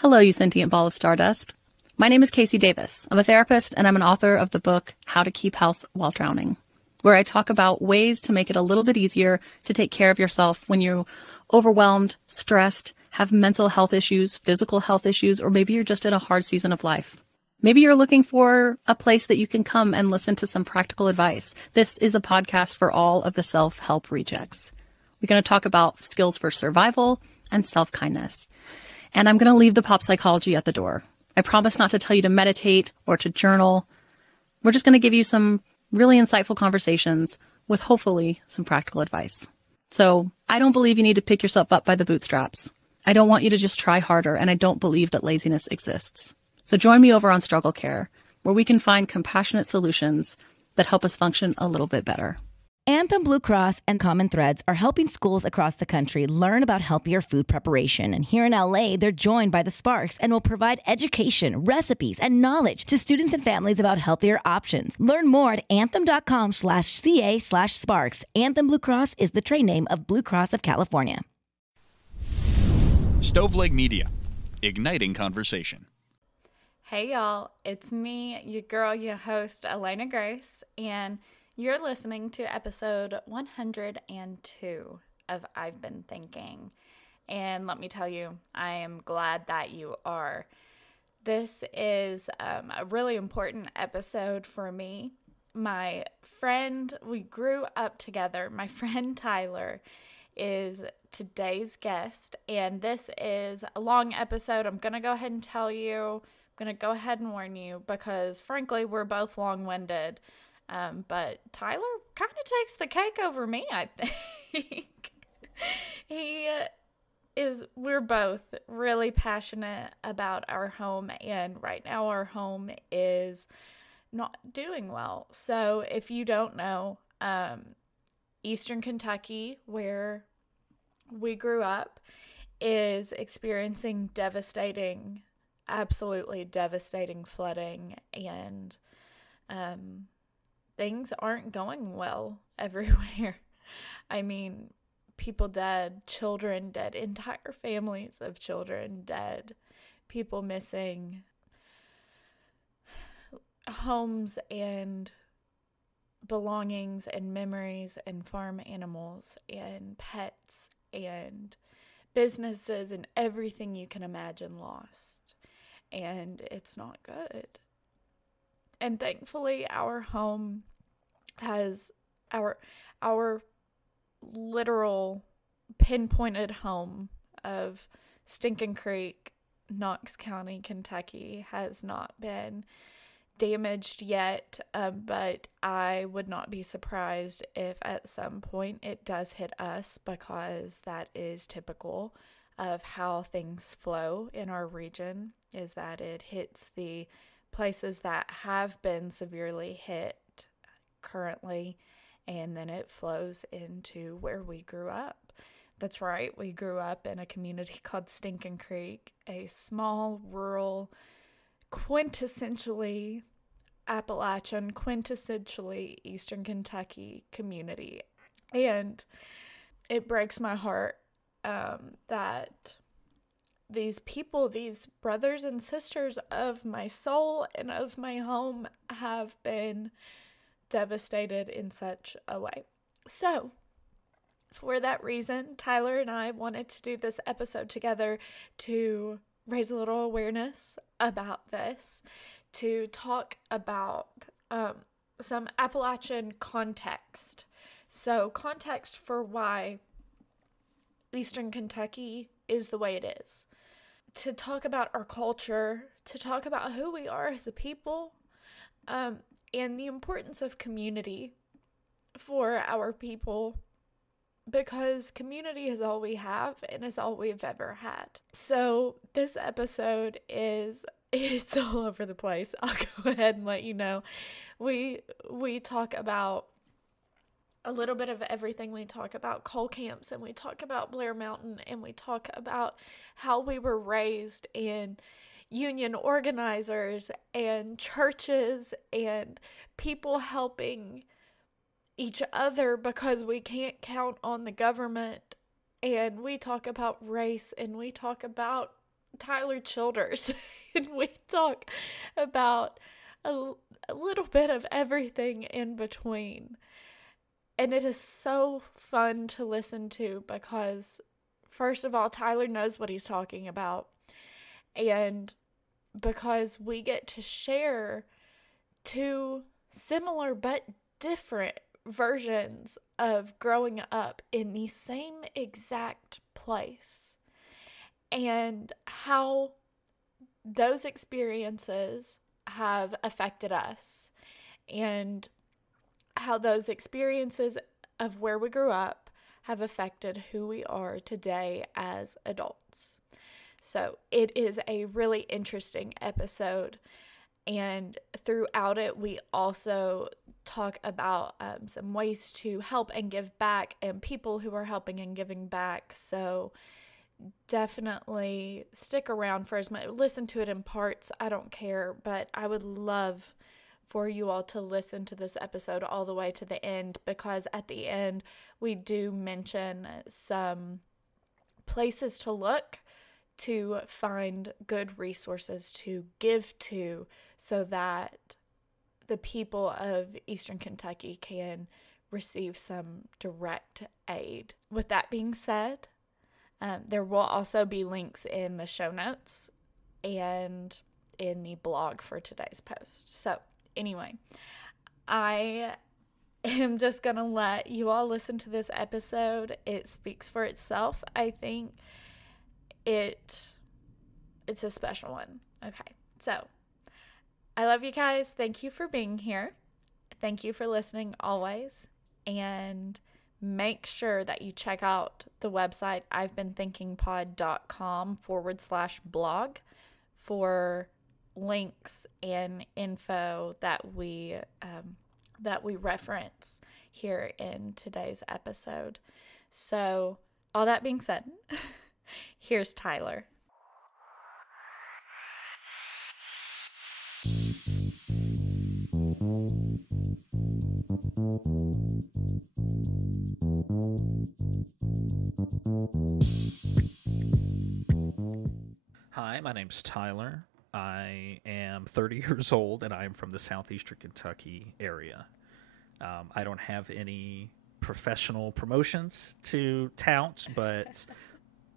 Hello, you sentient ball of stardust. My name is Casey Davis. I'm a therapist and I'm an author of the book How to Keep House While Drowning, where I talk about ways to make it a little bit easier to take care of yourself when you're overwhelmed, stressed, have mental health issues, physical health issues, or maybe you're just in a hard season of life. Maybe you're looking for a place that you can come and listen to some practical advice. This is a podcast for all of the self-help rejects. We're going to talk about skills for survival and self-kindness. And I'm going to leave the pop psychology at the door. I promise not to tell you to meditate or to journal. We're just going to give you some really insightful conversations with hopefully some practical advice. So I don't believe you need to pick yourself up by the bootstraps. I don't want you to just try harder, and I don't believe that laziness exists. So join me over on Struggle Care, where we can find compassionate solutions that help us function a little bit better. Anthem Blue Cross and Common Threads are helping schools across the country learn about healthier food preparation. And here in LA, they're joined by the Sparks and will provide education, recipes, and knowledge to students and families about healthier options. Learn more at anthem.com/ca/sparks. Anthem Blue Cross is the trade name of Blue Cross of California. Stoveleg Media, igniting conversation. Hey y'all, it's me, your girl, your host, Elena Grace, and you're listening to episode 102 of I've Been Thinking. And let me tell you, I am glad that you are. This is a really important episode for me. My friend, we grew up together. My friend Tyler is today's guest, and this is a long episode. I'm going to go ahead and tell you, I'm going to go ahead and warn you, because frankly, we're both long-winded. But Tyler kind of takes the cake over me, I think. We're both really passionate about our home, and right now our home is not doing well. So if you don't know, Eastern Kentucky, where we grew up, is experiencing absolutely devastating flooding, and things aren't going well everywhere. I mean, people dead, children dead, entire families of children dead, people missing, homes and belongings and memories and farm animals and pets and businesses and everything you can imagine lost. And it's not good. And thankfully, our home has our literal pinpointed home of Stinking Creek, Knox County, Kentucky, has not been damaged yet, but I would not be surprised if at some point it does hit us, because that is typical of how things flow in our region, is that it hits the places that have been severely hit currently, and then it flows into where we grew up. That's right, we grew up in a community called Stinking Creek, a small, rural, quintessentially Appalachian, quintessentially Eastern Kentucky community. And it breaks my heart that these people, these brothers and sisters of my soul and of my home, have been devastated in such a way. So, for that reason, Tyler and I wanted to do this episode together to raise a little awareness about this, to talk about some Appalachian context. So, context for why Eastern Kentucky is the way it is. To talk about our culture, to talk about who we are as a people, and the importance of community for our people, because community is all we have and is all we've ever had. So this episode it's all over the place. I'll go ahead and let you know. We talk about a little bit of everything. We talk about coal camps, and we talk about Blair Mountain, and we talk about how we were raised in union organizers and churches and people helping each other because we can't count on the government. And we talk about race, and we talk about Tyler Childers, and we talk about a little bit of everything in between. And it is so fun to listen to because, first of all, Tyler knows what he's talking about. And because we get to share two similar but different versions of growing up in the same exact place. And how those experiences have affected us. And how those experiences of where we grew up have affected who we are today as adults. So it is a really interesting episode, and throughout it we also talk about some ways to help and give back and people who are helping and giving back. So definitely stick around for as much, listen to it in parts, I don't care, but I would love for you all to listen to this episode all the way to the end, because at the end we do mention some places to look to find good resources to give to so that the people of Eastern Kentucky can receive some direct aid. With that being said, there will also be links in the show notes and in the blog for today's post. So anyway, I am just going to let you all listen to this episode. It speaks for itself. I think it's a special one. Okay, so I love you guys. Thank you for being here. Thank you for listening always. And make sure that you check out the website I'veBeenThinkingPod.com/blog for links and info that we reference here in today's episode. So all that being said, here's Tyler. Hi, my name's Tyler. I am 30 years old, and I am from the southeastern Kentucky area. I don't have any professional promotions to tout, but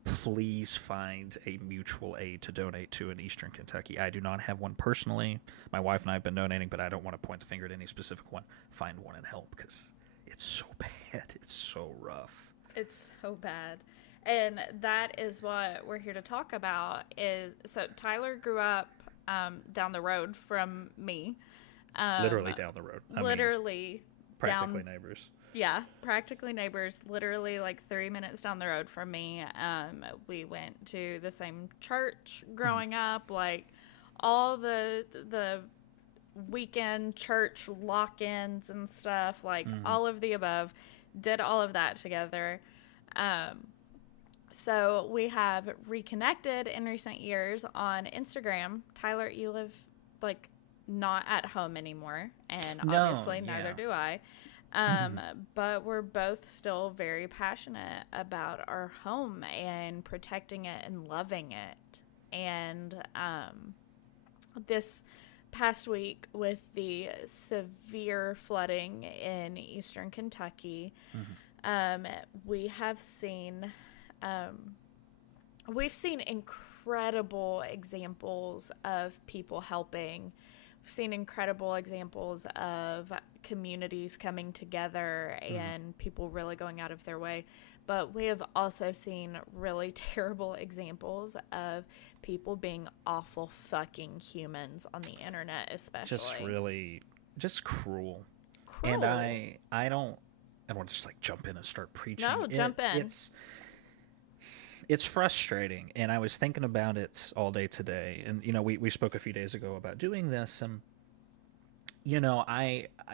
please find a mutual aid to donate to in Eastern Kentucky. I do not have one personally. My wife and I have been donating, but I don't want to point the finger at any specific one. Find one and help, because it's so bad. It's so rough. It's so bad. And that is what we're here to talk about. So Tyler grew up down the road from me. Literally down the road. Practically neighbors. Yeah, practically neighbors, literally like 3 minutes down the road from me. We went to the same church growing up, like all the weekend church lock-ins and stuff, like all of the above, did all of that together. So we have reconnected in recent years on Instagram. Tyler, you live like not at home anymore, and obviously neither do I. But we're both still very passionate about our home and protecting it and loving it. And this past week with the severe flooding in Eastern Kentucky, we've seen incredible examples of people helping. We've seen incredible examples of communities coming together and people really going out of their way. But we have also seen really terrible examples of people being awful fucking humans on the internet, especially. Just cruel. And I don't want to just like jump in and start preaching. No, jump in. It's frustrating, and I was thinking about it all day today. And we spoke a few days ago about doing this, and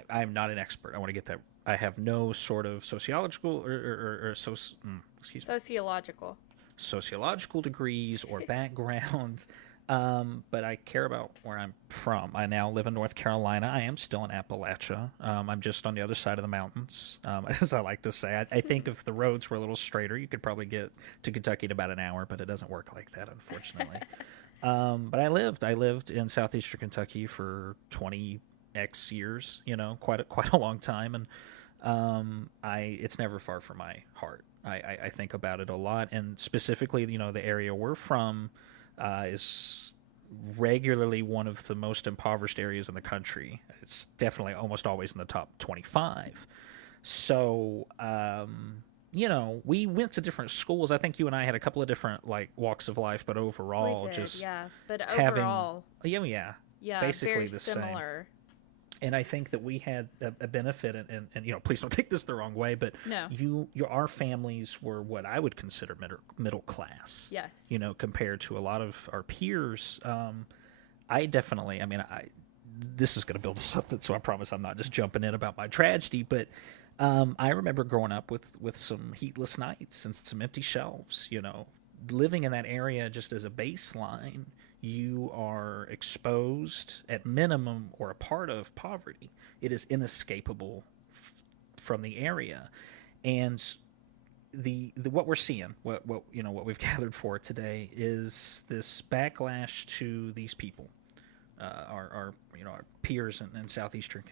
I'm not an expert. I want to get that. I have no sort of sociological sociological degrees or background. But I care about where I'm from. I now live in North Carolina. I am still in Appalachia. I'm just on the other side of the mountains, as I like to say. I think if the roads were a little straighter, you could probably get to Kentucky in about an hour, but it doesn't work like that, unfortunately. But I lived in southeastern Kentucky for 20x years. Quite a long time, and it's never far from my heart. I think about it a lot, and specifically, the area we're from is regularly one of the most impoverished areas in the country. It's definitely almost always in the top 25. So, we went to different schools. I think you and I had a couple of different walks of life, but overall, we did, just but having, overall, yeah, basically very the similar. same. And I think that we had a benefit, and please don't take this the wrong way, but no. Our families were what I would consider middle class. Yes. Compared to a lot of our peers. This is going to build something, so I promise I'm not just jumping in about my tragedy, but I remember growing up with some heatless nights and some empty shelves, living in that area just as a baseline. You are exposed at minimum or a part of poverty. It is inescapable from the area. And the what we're seeing, what we've gathered for today is this backlash to these people, our peers in southeastern,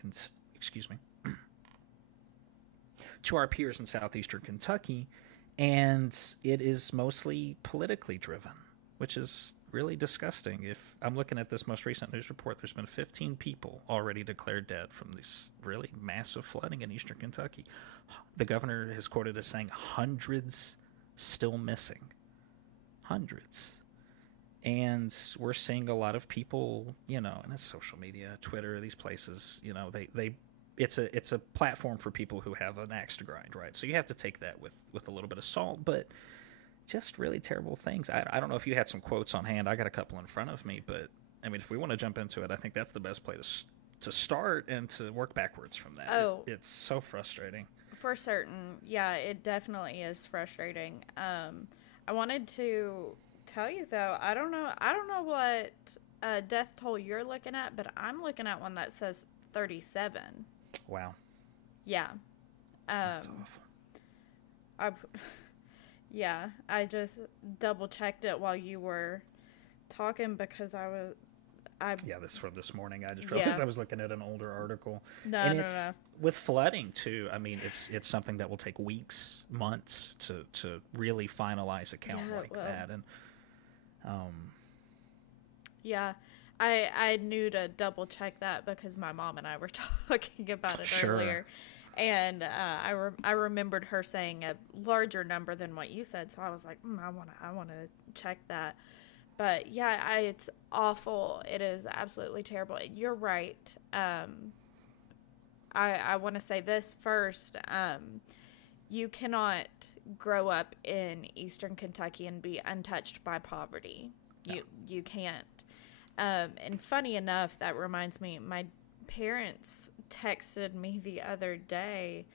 to our peers in southeastern Kentucky, and it is mostly politically driven, which is really disgusting. If I'm looking at this most recent news report, there's been 15 people already declared dead from this really massive flooding in eastern Kentucky. The governor is quoted as saying hundreds still missing. Hundreds. And we're seeing a lot of people, and it's social media, Twitter, these places, it's a platform for people who have an axe to grind, right? So you have to take that with a little bit of salt, but just really terrible things. I don't know if you had some quotes on hand. I got a couple in front of me, but if we want to jump into it, I think that's the best place to start and to work backwards from that. Oh, it's so frustrating. For certain. Yeah, it definitely is frustrating. I wanted to tell you though, I don't know what death toll you're looking at, but I'm looking at one that says 37. Wow. Yeah. That's awful. Yeah, I just double checked it while you were talking because this is from this morning. I just realized I was looking at an older article. No. With flooding too. It's something that will take weeks, months to really finalize a count that. And yeah, I knew to double check that because my mom and I were talking about it earlier. And I remembered her saying a larger number than what you said, so I was like, I want to check that. But yeah, it's awful. It is absolutely terrible. You're right. I want to say this first. You cannot grow up in Eastern Kentucky and be untouched by poverty. No. You can't. And funny enough, that reminds me, my parents texted me the other day,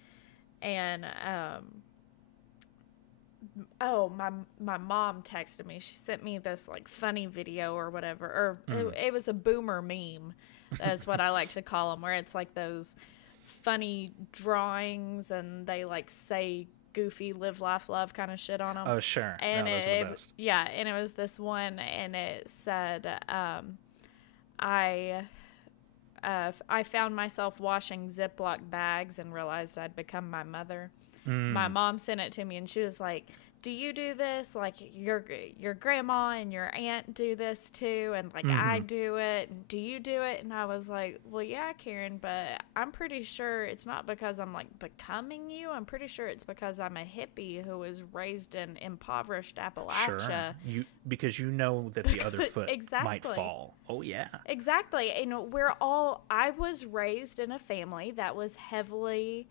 and my mom texted me. She sent me this funny video or whatever, or it was a boomer meme. That's what I like to call them, where it's those funny drawings and they say goofy live laugh love kind of shit on them. Oh sure. And those are the best. Yeah, and it was this one, and it said I found myself washing Ziploc bags and realized I'd become my mother. My mom sent it to me, and she was like, do you do this? Your grandma and your aunt do this too, and I do it. And do you do it? And I was like, well, yeah, Karen, but I'm pretty sure it's not because I'm becoming you. I'm pretty sure it's because I'm a hippie who was raised in impoverished Appalachia. Sure, because you know that the other foot exactly. might fall. Oh yeah, exactly. And I was raised in a family that was heavily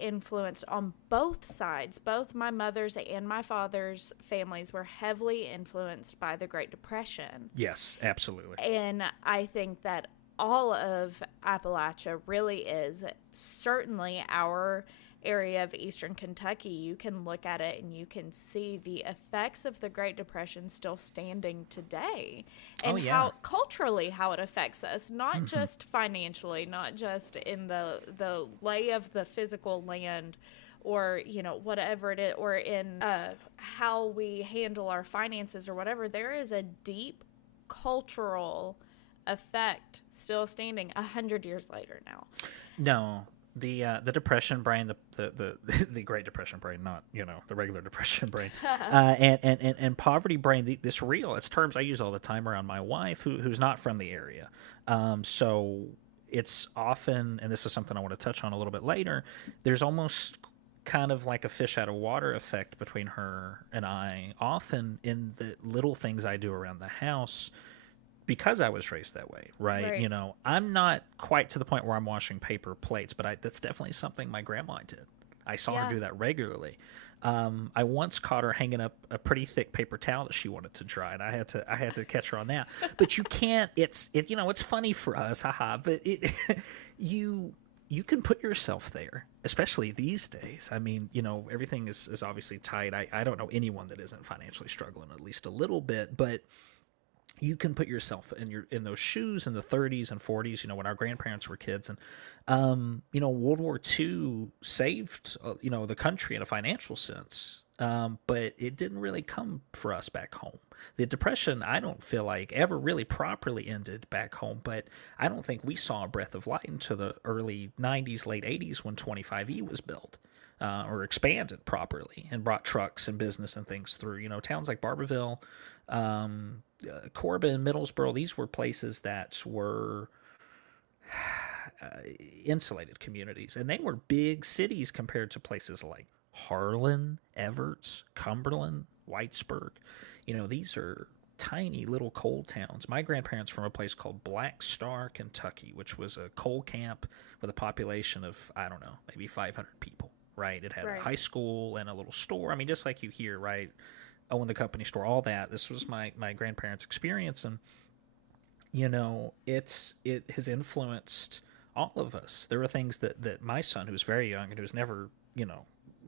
influenced on both sides. Both my mother's and my father's families were heavily influenced by the Great Depression. Yes, absolutely. And I think that all of Appalachia really is. Certainly our area of Eastern Kentucky, you can look at it and you can see the effects of the Great Depression still standing today, and how culturally how it affects us, not just financially, not just in the lay of the physical land, or whatever it is, or in how we handle our finances or whatever. There is a deep cultural effect still standing 100 years later now. No, the Depression brain, the Great Depression brain, not the regular Depression brain, and poverty brain. This real, it's terms I use all the time around my wife, who's not from the area. So it's often, and this is something I want to touch on a little bit later, there's almost kind of like a fish out of water effect between her and I, often in the little things I do around the house, because I was raised that way, right? I'm not quite to the point where I'm washing paper plates, but that's definitely something my grandma did. I saw her do that regularly. I once caught her hanging up a pretty thick paper towel that she wanted to dry, and I had to catch her on that. But you can't. It's funny for us, haha. But you can put yourself there, especially these days. I mean, everything is obviously tight. I don't know anyone that isn't financially struggling at least a little bit, but you can put yourself in those shoes in the 30s and 40s, when our grandparents were kids. And, World War II saved, the country in a financial sense. But it didn't really come for us back home. The Depression, I don't feel like ever really properly ended back home, but I don't think we saw a breath of light into the early 90s, late 80s when 25E was built, or expanded properly and brought trucks and business and things through. Towns like Barberville, Corbin, Middlesboro, these were places that were insulated communities, and they were big cities compared to places like Harlan, Everts, Cumberland, Whitesburg. These are tiny little coal towns. My grandparents from a place called Black Star, Kentucky, which was a coal camp with a population of, I don't know, maybe 500 people, right? It had a high school and a little store. I mean, just like you hear, right? Own the company store, all that. This was my grandparents' experience, and it has influenced all of us. There are things that my son, who's very young and who's never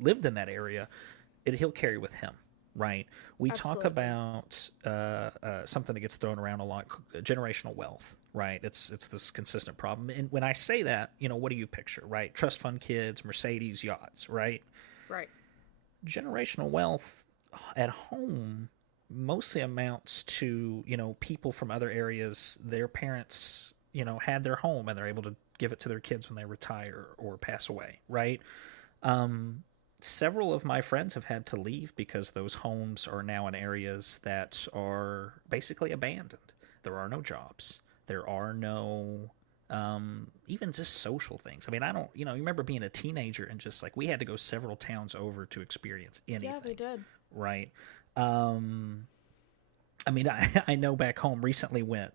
lived in that area, he'll carry with him, right? We talk about something that gets thrown around a lot, generational wealth, right? It's this consistent problem. And when I say that, what do you picture, right? Trust fund kids, Mercedes, yachts, right? Right. Generational wealth at home mostly amounts to, people from other areas, their parents, had their home and they're able to give it to their kids when they retire or pass away, right? Several of my friends have had to leave because those homes are now in areas that are basically abandoned. There are no jobs. There are no even just social things. I mean, I don't, you remember being a teenager and just like we had to go several towns over to experience anything. Yeah, we did. Right. I mean, I know back home recently went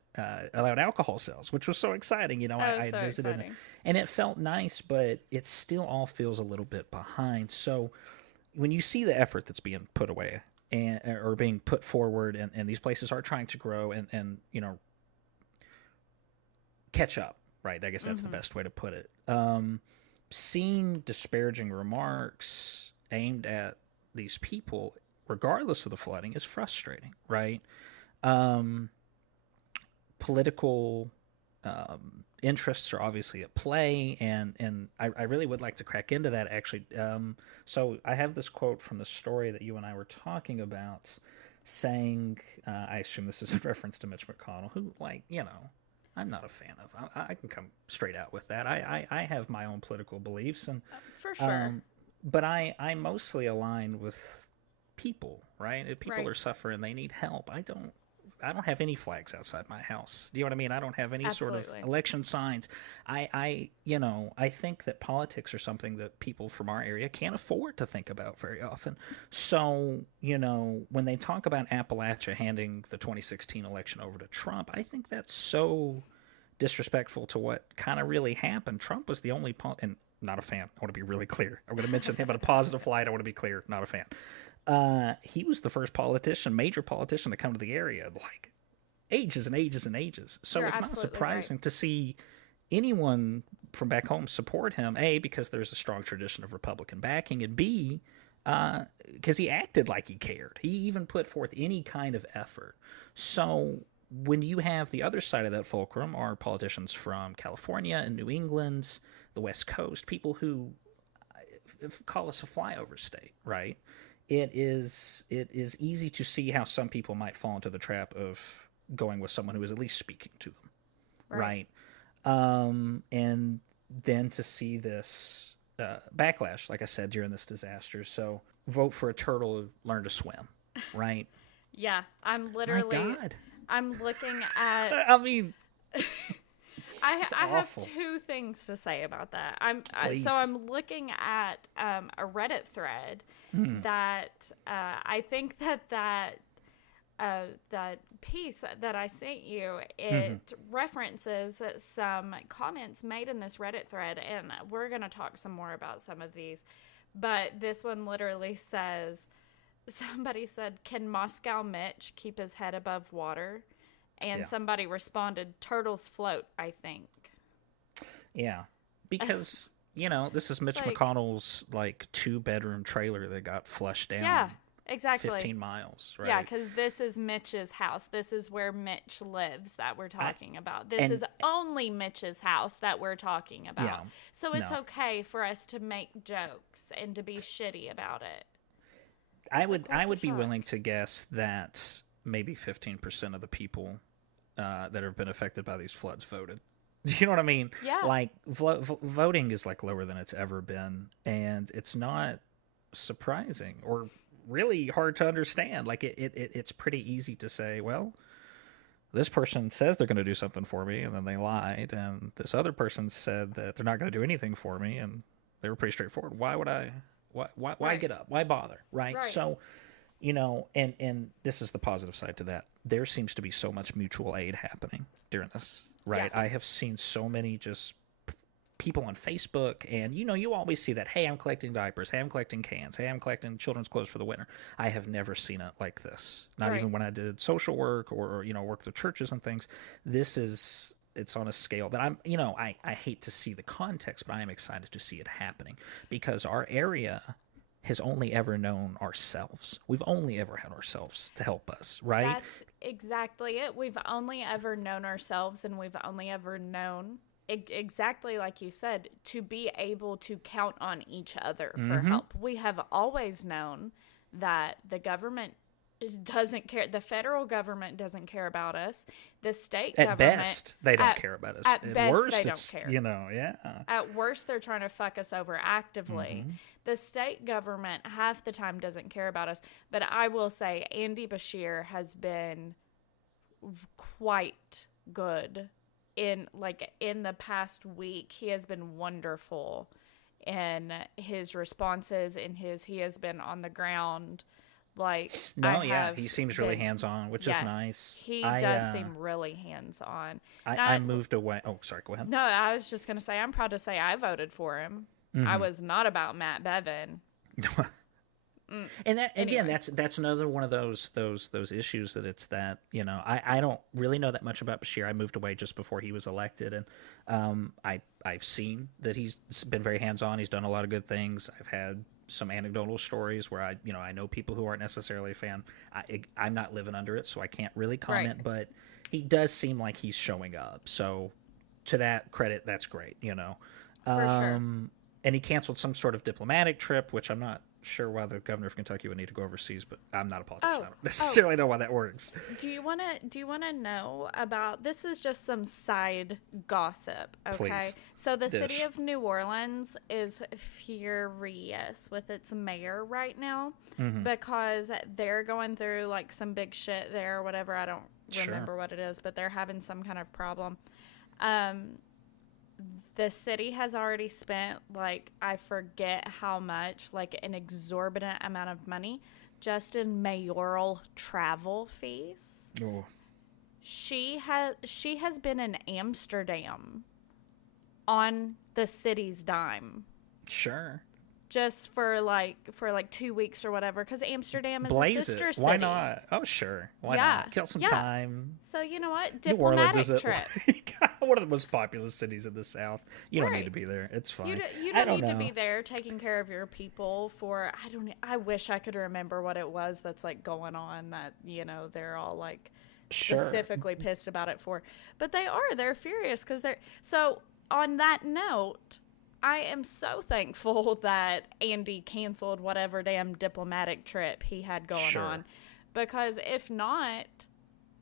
allowed alcohol sales, which was so exciting. I so visited exciting. And it felt nice, but it still all feels a little bit behind. So when you see the effort that's being put away or being put forward, and these places are trying to grow and catch up, right? I guess that's the best way to put it. Seeing disparaging remarks aimed at these people, regardless of the flooding, is frustrating, right? Political interests are obviously at play, and I really would like to crack into that, actually. So I have this quote from the story that you and I were talking about saying, I assume this is a reference to Mitch McConnell, who, I'm not a fan of. I can come straight out with that. I have my own political beliefs, and for sure. But I mostly align with people, right? If people are suffering, they need help. I don't have any flags outside my house. Do you know what I mean? I don't have any sort of election signs. I think that politics are something that people from our area can't afford to think about very often. So, when they talk about Appalachia handing the 2016 election over to Trump, I think that's so disrespectful to what kind of really happened. Trump was the only and not a fan. I want to be really clear. I'm going to mention him in a positive light. I want to be clear. Not a fan. He was the first major politician to come to the area, like ages and ages and ages. So it's not surprising to see anyone from back home support him, A, because there's a strong tradition of Republican backing, and B, because he acted like he cared. He even put forth any kind of effort. So when you have the other side of that fulcrum are politicians from California and New England, the West Coast, people who call us a flyover state, right? It is easy to see how some people might fall into the trap of going with someone who is at least speaking to them, right? And then to see this backlash, like I said, during this disaster. So vote for a turtle who learned to swim, right? Yeah, I'm literally. My God. I'm looking at. I mean, I have awful. two things to say about that. Please. So I'm looking at a Reddit thread that I think that piece that I sent you, it references some comments made in this Reddit thread, and we're going to talk some more about some of these. But this one literally says, somebody said, "Can Moscow Mitch keep his head above water?" And somebody responded, "Turtles float, I think." Yeah, because, this is Mitch McConnell's, 2-bedroom trailer that got flushed down. Yeah, exactly. 15 miles, right? Yeah, because this is Mitch's house. This is where Mitch lives that we're talking about. This is only Mitch's house that we're talking about. Yeah, so it's okay for us to make jokes and to be shitty about it. I would be willing to guess that maybe 15% of the people that have been affected by these floods voted. You know what I mean? Yeah. Voting is lower than it's ever been, and it's not surprising or really hard to understand. It's pretty easy to say, well, this person says they're going to do something for me, and then they lied, and this other person said that they're not going to do anything for me, and they were pretty straightforward. Why would I? Why get up? Why bother? Right? So, and this is the positive side to that. There seems to be so much mutual aid happening during this, right? Yeah. I have seen so many just people on Facebook, and you always see that, hey, I'm collecting diapers, hey, I'm collecting cans, hey, I'm collecting children's clothes for the winter. I have never seen it like this. Not even when I did social work or work with churches and things. It's on a scale that I hate to see the context, but I am excited to see it happening because our area has only ever known ourselves. We've only ever had ourselves to help us, right? That's exactly it. We've only ever known ourselves, and we've only ever known, exactly like you said, to be able to count on each other for help. We have always known that the government doesn't care. The federal government doesn't care about us. The state government, at best, they don't care about us. At best, worst, they don't care. At worst, they're trying to fuck us over actively. The state government half the time doesn't care about us. But I will say, Andy Bashir has been quite good in the past week. He has been wonderful in his responses. He has been on the ground. He seems really hands-on, which is nice. He does seem really hands-on. I moved away. Oh, sorry, go ahead. No, I was just going to say, I'm proud to say I voted for him. I was not about Matt Bevin. And that again, that's another one of those issues that it's that, I don't really know that much about Bashir. I moved away just before he was elected, and I've seen that he's been very hands-on. He's done a lot of good things. I've had some anecdotal stories where I know people who aren't necessarily a fan. I'm not living under it, so I can't really comment, but he does seem like he's showing up. So to that credit, that's great, For sure. And he canceled some sort of diplomatic trip, which I'm not sure why the governor of Kentucky would need to go overseas, but I'm not a politician. I don't necessarily know why that works. Do you want to know about, this is just some side gossip, okay? Please. So the city of New Orleans is furious with its mayor right now because they're going through some big shit there or whatever. I don't remember what it is, but they're having some kind of problem. The city has already spent, I forget how much, an exorbitant amount of money just in mayoral travel fees. Oh. She has been in Amsterdam on the city's dime. Sure. just for like 2 weeks or whatever, because Amsterdam is a Blaze sister it. city. Why not? Oh, sure. Why not? Kill some time. So you know what? New Orleans Diplomatic is it trip. one of the most populous cities in the South. You don't need to be there. It's fine. You don't need to be there taking care of your people for I wish I could remember what it was that's like going on that, you know, they're all like specifically pissed about it for. But they're furious because they're so on that note, I am so thankful that Andy canceled whatever damn diplomatic trip he had going on, because if not,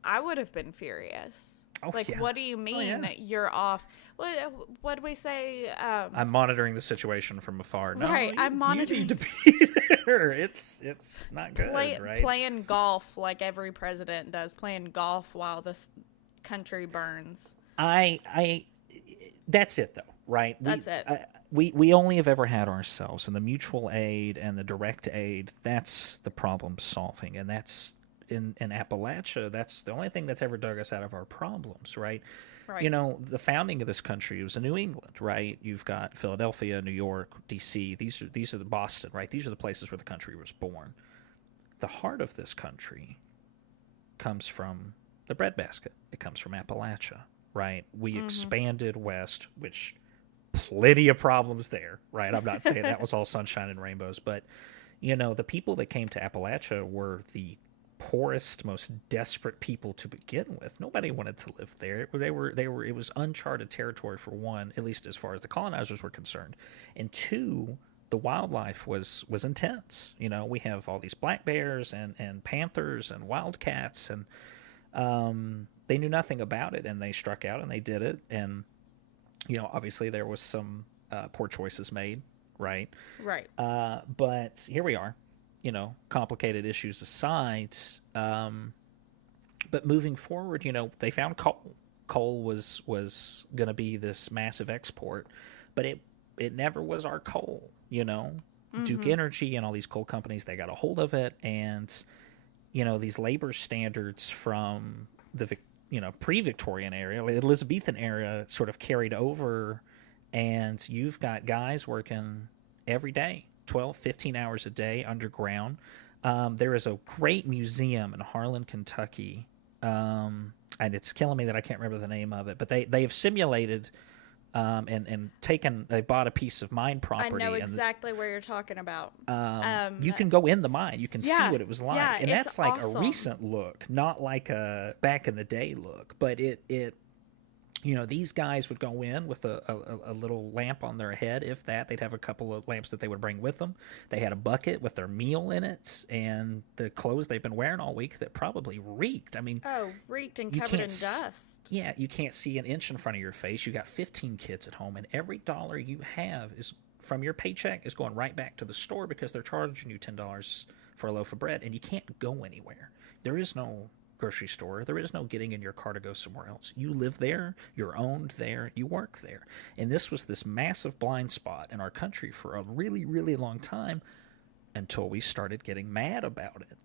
I would have been furious. Oh, like, what do you mean you're off? What do we say? I'm monitoring the situation from afar. No, right, I'm monitoring. You need to be there. It's not good, right? Playing golf like every president does, playing golf while this country burns. That's it, though, right? That's it. We only have ever had ourselves, and the mutual aid and the direct aid, that's the problem solving. And that's in Appalachia, that's the only thing that's ever dug us out of our problems, right? Right. You know, the founding of this country was in New England, right? You've got Philadelphia, New York, D.C. These are the Boston, right? These are the places where the country was born. The heart of this country comes from the breadbasket. It comes from Appalachia, right? We expanded west, which plenty of problems there, right? I'm not saying that was all sunshine and rainbows, but you know, the people that came to Appalachia were the poorest, most desperate people to begin with. Nobody wanted to live there. It was uncharted territory, for one, at least as far as the colonizers were concerned, and two, the wildlife was intense. You know, we have all these black bears and panthers and wildcats, and they knew nothing about it, and they struck out and they did it. And you know, obviously there was some poor choices made, right? Right. But here we are. You know, complicated issues aside, but moving forward, you know, they found coal. Coal was going to be this massive export, but it never was our coal. You know, Duke Energy and all these coal companies, they got a hold of it, and you know, these labor standards from the pre-Victorian era, Elizabethan era, sort of carried over, and you've got guys working every day. 12, 15 hours a day underground. There is a great museum in Harlan, Kentucky, and it's killing me that I can't remember the name of it, but they have simulated and they bought a piece of mine property. I know exactly where you're talking about. You can go in the mine. You can see what it was like. Yeah, and that's like awesome. A recent look, not like a back in the day look, but it you know, these guys would go in with a little lamp on their head, if that. They'd have a couple of lamps that they would bring with them. They had a bucket with their meal in it and the clothes they've been wearing all week that probably reeked. I mean, reeked and covered in dust. Yeah, you can't see an inch in front of your face. You got 15 kids at home, and every dollar you have is from your paycheck is going right back to the store because they're charging you $10 for a loaf of bread, and you can't go anywhere. There is no grocery store. There is no getting in your car to go somewhere else. You live there, you're owned there, you work there. And this was this massive blind spot in our country for a really, really long time until we started getting mad about it,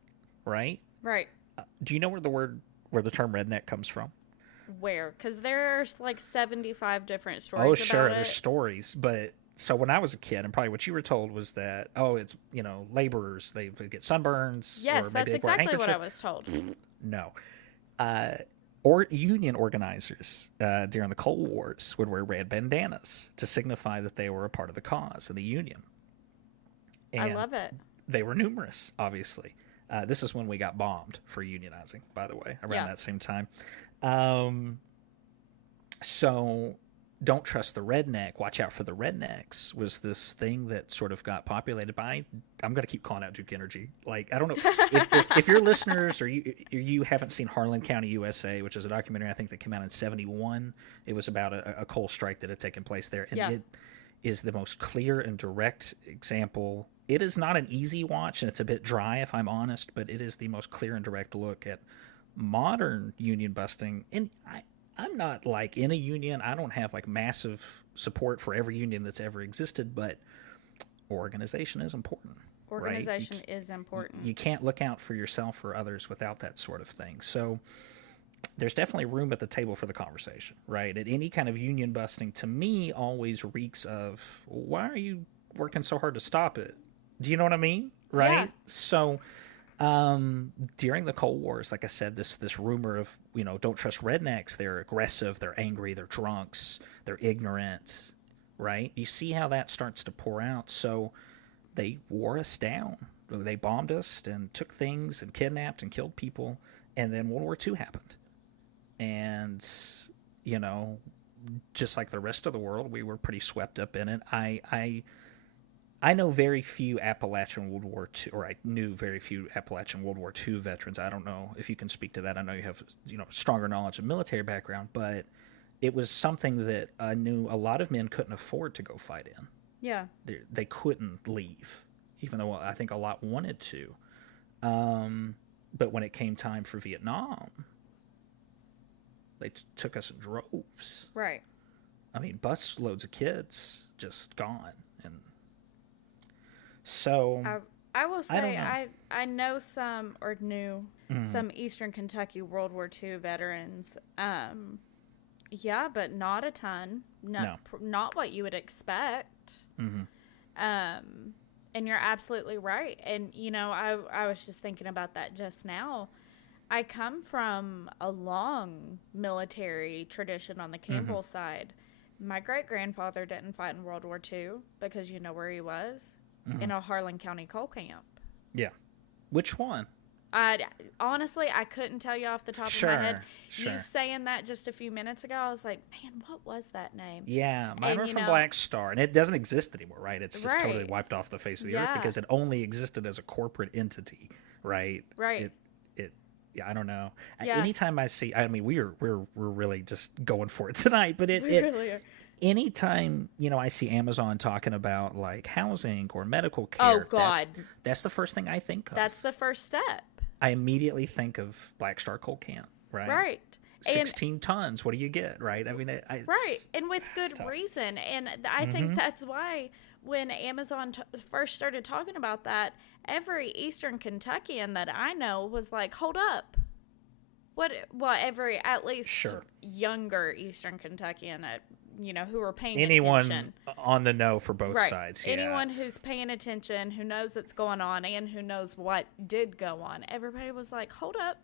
right? Right. Do you know where the term redneck comes from? Where? Because there's like 75 different stories. Oh, sure, about there's it. Stories, but so when I was a kid, and probably what you were told was that, it's, you know, laborers, they get sunburns. Yes, or maybe that's exactly what I was told. No. Or union organizers during the Cold Wars would wear red bandanas to signify that they were a part of the cause of the union. And I love it. They were numerous, obviously. This is when we got bombed for unionizing, by the way, around that same time. So don't trust the redneck, watch out for the rednecks was this thing that sort of got populated by, I'm going to keep calling out Duke Energy. Like, I don't know if your listeners or you haven't seen Harlan County, USA, which is a documentary I think that came out in 1971. It was about a coal strike that had taken place there. And it is the most clear and direct example. It is not an easy watch, and it's a bit dry if I'm honest, but it is the most clear and direct look at modern union busting. And I'm not like in a union. I don't have like massive support for every union that's ever existed, but organization is important. Organization right? is important. You can't look out for yourself or others without that sort of thing. So there's definitely room at the table for the conversation, right? At any kind of union busting, to me, always reeks of, why are you working so hard to stop it. Do you know what I mean? Right? Yeah. So during the Cold Wars, like I said, this rumor of, don't trust rednecks. They're aggressive, they're angry, they're drunks, they're ignorant, right? You see how that starts to pour out. So they wore us down. They bombed us and took things and kidnapped and killed people. And then World War II happened. And, just like the rest of the world, we were pretty swept up in it. I know very few Appalachian World War II, or I knew very few Appalachian World War II veterans. I don't know if you can speak to that. I know you have, stronger knowledge of military background, but it was something that I knew a lot of men couldn't afford to go fight in. Yeah. They couldn't leave, even though I think a lot wanted to. But when it came time for Vietnam, they took us in droves. Right. I mean, bus loads of kids just gone. And so I will say I know some, or knew some Eastern Kentucky World War II veterans. Yeah, but not a ton. Not what you would expect. Mm-hmm. And you're absolutely right. And, I was just thinking about that just now. I come from a long military tradition on the Campbell side. My great-grandfather didn't fight in World War II because you know where he was? In a Harlan County coal camp. Yeah. Which one? Honestly, I couldn't tell you off the top of my head. You saying that just a few minutes ago, I was like, man, what was that name? Yeah, mine were from Black Star, and it doesn't exist anymore, right? It's just totally wiped off the face of the earth because it only existed as a corporate entity, right? Right. Yeah, I don't know. Yeah. Anytime I see, I mean, we're really just going for it tonight, but we really are. Anytime, I see Amazon talking about like housing or medical care, oh God, that's the first thing I think of. That's the first step. I immediately think of Black Star Coal Camp, right? Right. 16 tons. What do you get, right? I mean, right, and with good reason. And I think that's why when Amazon first started talking about that, every Eastern Kentuckian that I know was like, "Hold up, what?" Well, at least younger Eastern Kentuckian, who were paying attention. On the know for both sides. Yeah. Anyone who's paying attention, who knows what's going on, and who knows what did go on. Everybody was like, "Hold up.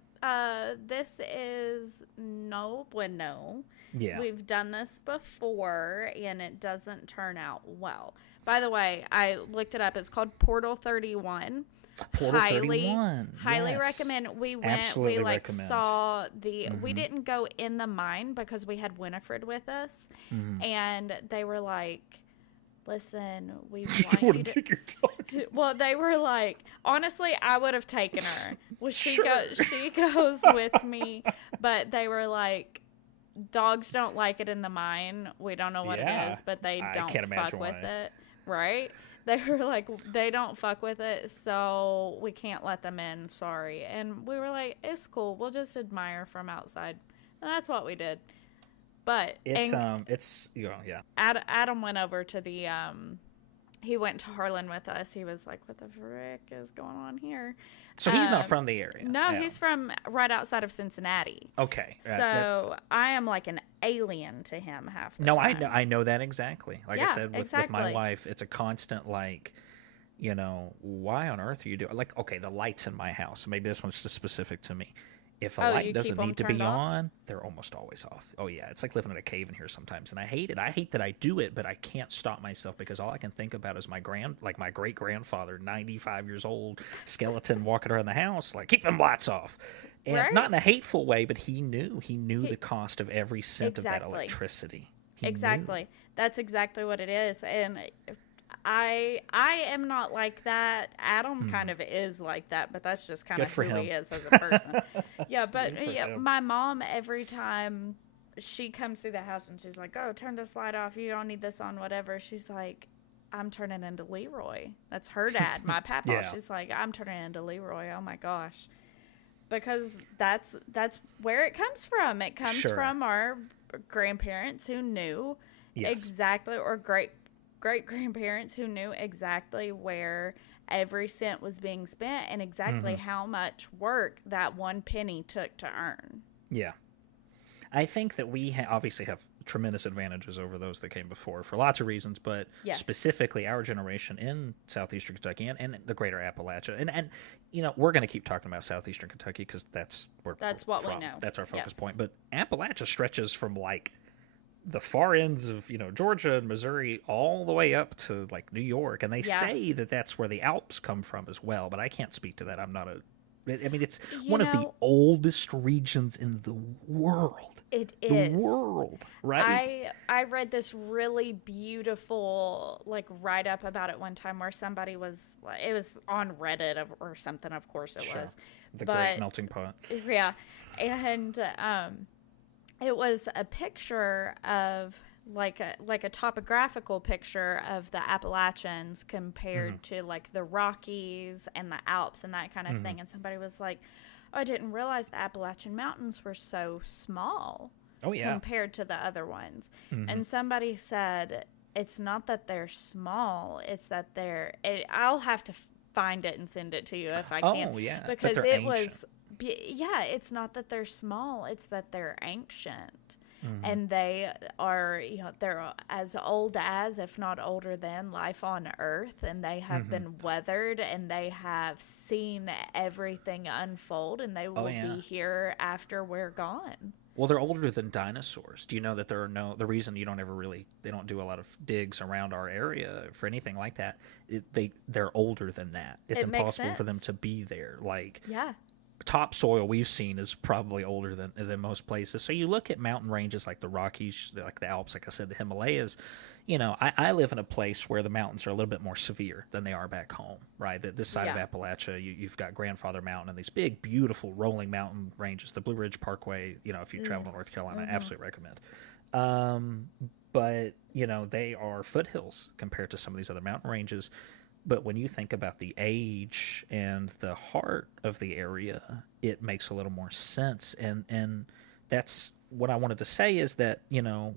This is no bueno. Yeah. We've done this before, and it doesn't turn out well." By the way, I looked it up. It's called Portal 31. Portal 31. Highly yes. recommend. We went. Absolutely we recommend. Saw the. We didn't go in the mine because we had Winifred with us, and they were like, "Listen, we want you to take your dog." Well, they were like, honestly, I would have taken her. Well, she goes with me, but they were like, dogs don't like it in the mine. We don't know what it is, but they don't fuck with it, right? They were like, they don't fuck with it, so we can't let them in. Sorry. And we were like, it's cool. We'll just admire from outside, and that's what we did. But Adam went over to the he went to Harlan with us. He was like, what the frick is going on here? So he's not from the area. No, he's from right outside of Cincinnati. Okay. So I am like an alien to him half the time. No, I know that exactly. Like I said, with my wife, it's a constant like, why on earth are you doing, like, okay, the lights in my house, maybe this one's just specific to me. If a light doesn't need to be on, they're almost always off. Oh, yeah. It's like living in a cave in here sometimes. And I hate it. I hate that I do it, but I can't stop myself because all I can think about is my great-grandfather, 95 years old, skeleton walking around the house, like, keep them lights off. And not in a hateful way, but he knew the cost of every cent of that electricity. He knew. That's exactly what it is. And I am not like that. Adam kind of is like that, but that's just kind of who he is as a person. Yeah, but my mom, every time she comes through the house and she's like, oh, turn this light off. You don't need this on, whatever. She's like, I'm turning into Leroy. That's her dad, my papa. Yeah. She's like, I'm turning into Leroy. Oh, my gosh. Because that's where it comes from. It comes from our grandparents who knew exactly, or great-grandparents who knew exactly where every cent was being spent and exactly how much work that one penny took to earn. Yeah. I think that we obviously have tremendous advantages over those that came before for lots of reasons, but specifically our generation in southeastern Kentucky and the greater Appalachia. And we're going to keep talking about southeastern Kentucky because that's what we know. That's our focus point. But Appalachia stretches from like the far ends of Georgia and Missouri all the way up to like New York, and they say that that's where the Alps come from as well. But I can't speak to that. I'm not it's one of the oldest regions in the world. It is. The world, right? I read this really beautiful like write-up about it one time where somebody it was on Reddit or something, of course it was. The Great Melting Pot. Yeah. And it was a picture of like a topographical picture of the Appalachians compared to like the Rockies and the Alps and that kind of thing. And somebody was like, "Oh, I didn't realize the Appalachian Mountains were so small compared to the other ones." And somebody said, "It's not that they're small; it's that I'll have to find it and send it to you if I can." Oh yeah, because it was. Yeah, it's not that they're small; it's that they're ancient. And they are, they're as old as, if not older than, life on Earth, and they have been weathered, and they have seen everything unfold, and they will be here after we're gone. Well, they're older than dinosaurs. Do you know that the reason they don't do a lot of digs around our area for anything like that, they're older than that. It's impossible for them to be there. Like, topsoil we've seen is probably older than most places. So you look at mountain ranges like the Rockies, like the Alps, like I said, the Himalayas. I live in a place where the mountains are a little bit more severe than they are back home, right? This side of Appalachia, you've got Grandfather Mountain and these big, beautiful rolling mountain ranges. The Blue Ridge Parkway, if you travel to North Carolina, I absolutely recommend. But, they are foothills compared to some of these other mountain ranges. But when you think about the age and the heart of the area, it makes a little more sense. And that's what I wanted to say is that,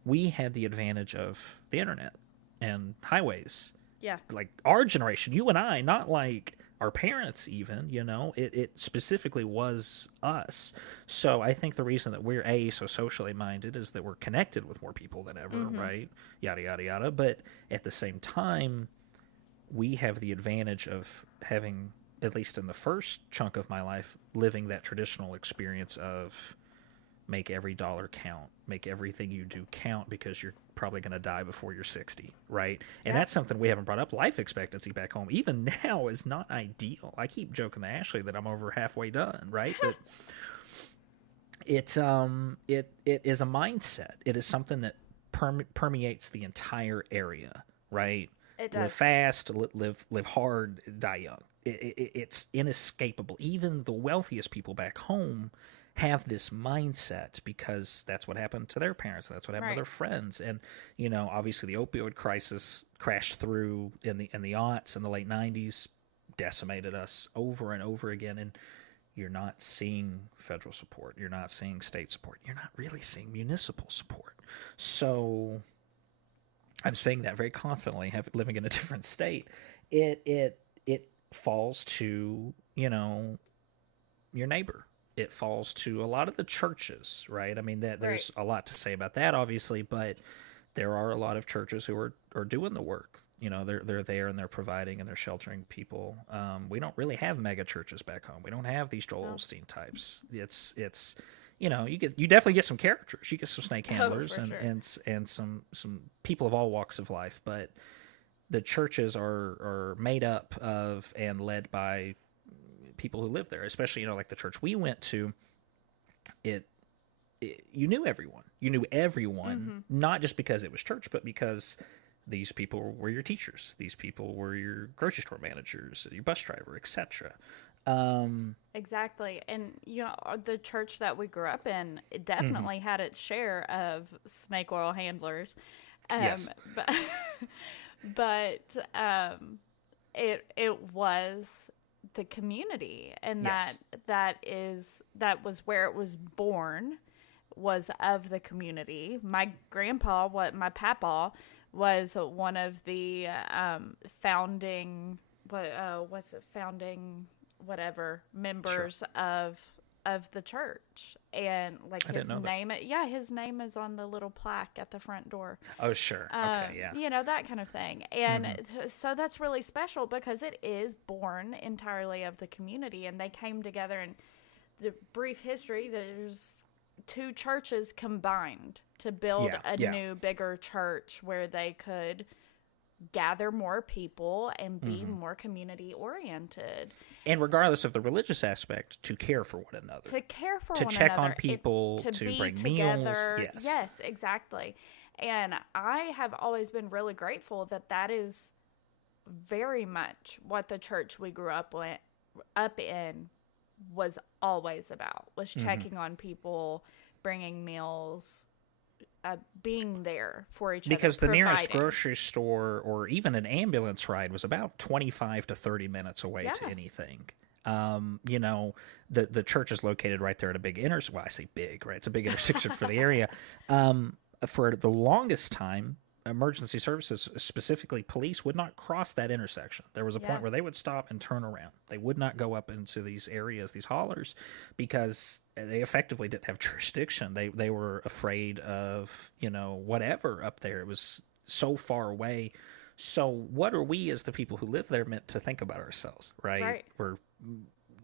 we had the advantage of the internet and highways. Yeah. Like our generation, you and I, not like our parents even, it specifically was us. So I think the reason that we're so socially minded is that we're connected with more people than ever, right? Yada, yada, yada. But at the same time, we have the advantage of having, at least in the first chunk of my life, living that traditional experience of make every dollar count, make everything you do count because you're probably going to die before you're 60, right? And that's something we haven't brought up. Life expectancy back home, even now, is not ideal. I keep joking to Ashley that I'm over halfway done, right? But it is a mindset. It is something that permeates the entire area, right? It does. Live fast, live hard, die young. It's inescapable. Even the wealthiest people back home have this mindset because that's what happened to their parents. That's what happened to their friends. And, obviously the opioid crisis crashed through in the aughts in the late 90s, decimated us over and over again. And you're not seeing federal support. You're not seeing state support. You're not really seeing municipal support. So I'm saying that very confidently, living in a different state. It falls to, your neighbor. It falls to a lot of the churches, right? I mean, there's a lot to say about that, obviously, but there are a lot of churches who are doing the work. They're there and they're providing and they're sheltering people. We don't really have mega churches back home. We don't have these Joel Osteen types. It's you definitely get some characters. You get some snake handlers and some people of all walks of life, but the churches are made up of and led by people who live there, especially, like the church we went to, you knew everyone. You knew everyone, not just because it was church, but because these people were your teachers. These people were your grocery store managers, your bus driver, etc. Exactly. And, the church that we grew up in, it definitely had its share of snake oil handlers. Yes. But it was the community, and that was where it was born, was of the community. My grandpa, my papa, was one of the founding members of of the church, and like I his didn't know name. His name is on the little plaque at the front door. Oh, sure. Okay, yeah. You know, that kind of thing. And so that's really special because it is born entirely of the community, and they came together. And the brief history, there's 2 churches combined to build a new, bigger church where they could gather more people and be more community oriented. And regardless of the religious aspect, to care for one another. To care for to one check another. on people, to be bring together. meals. Yes, exactly. And I have always been really grateful that is very much what the church we grew up in was always about, was checking on people, bringing meals, being there for each other. Because the nearest grocery store or even an ambulance ride was about 25 to 30 minutes away to anything. You know, the church is located right there at a big intersection. Well, I say big, right? It's a big intersection for the area. For the longest time, emergency services, specifically police, would not cross that intersection. There was a point where they would stop and turn around. They would not go up into these areas, these hollers, because they effectively didn't have jurisdiction. They were afraid of, you know, whatever up there. It was so far away. So what are we as the people who live there meant to think about ourselves, right?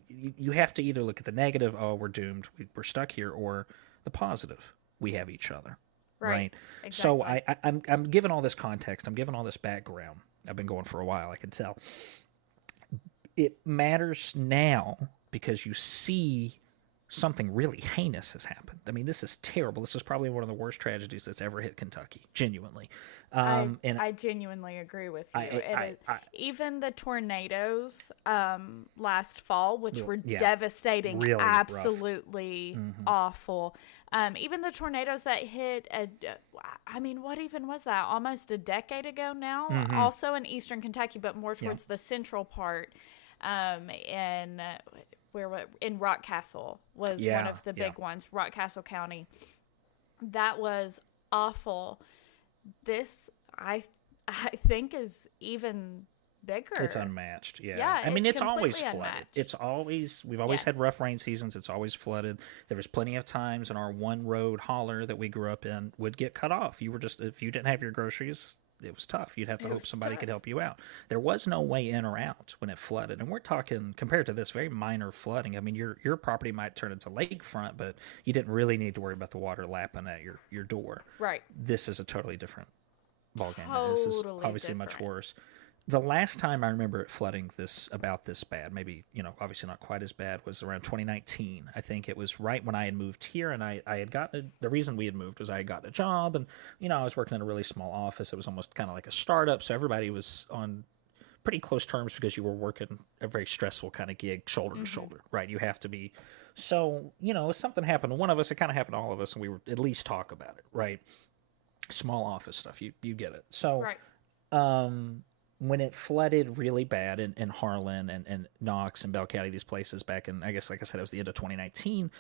You have to either look at the negative, oh, we're doomed, we're stuck here, or the positive, we have each other. Right. Exactly. So I'm given all this context. I'm given all this background. I've been going for a while, I can tell. It matters now because you see something really heinous has happened. I mean, this is terrible. This is probably one of the worst tragedies that's ever hit Kentucky, genuinely. I genuinely agree with you. Even the tornadoes last fall, which were devastating, really absolutely awful. Even the tornadoes that hit, I mean, what even was that? Almost a decade ago now? Also in eastern Kentucky, but more towards the central part. In Rock Castle was one of the big ones, Rock Castle County. That was awful. This, I think, is even bigger. It's unmatched. Yeah. I mean, it's always flooded. We've always had rough rain seasons. It's always flooded. There was plenty of times in our one road holler that we grew up in would get cut off. If you didn't have your groceries, it was tough. You'd have to hope somebody could help you out. There was no way in or out when it flooded. And we're talking, compared to this, very minor flooding. I mean, your property might turn into lakefront, but you didn't really need to worry about the water lapping at your door. Right. This is a totally different ballgame. This is obviously much worse. The last time I remember it flooding about this bad, maybe, obviously not quite as bad, was around 2019. I think it was right when I had moved here, and I had gotten the reason we had moved was I had gotten a job, and I was working in a really small office. It was almost kind of like a startup, so everybody was on pretty close terms because you were working a very stressful kind of gig, shoulder to shoulder, right? You have to be. So, if something happened to one of us, it kind of happened to all of us, and we would at least talk about it, right? Small office stuff, you get it. So, when it flooded really bad in Harlan and Knox and Bell County, these places back in, I guess, like I said, it was the end of 2019,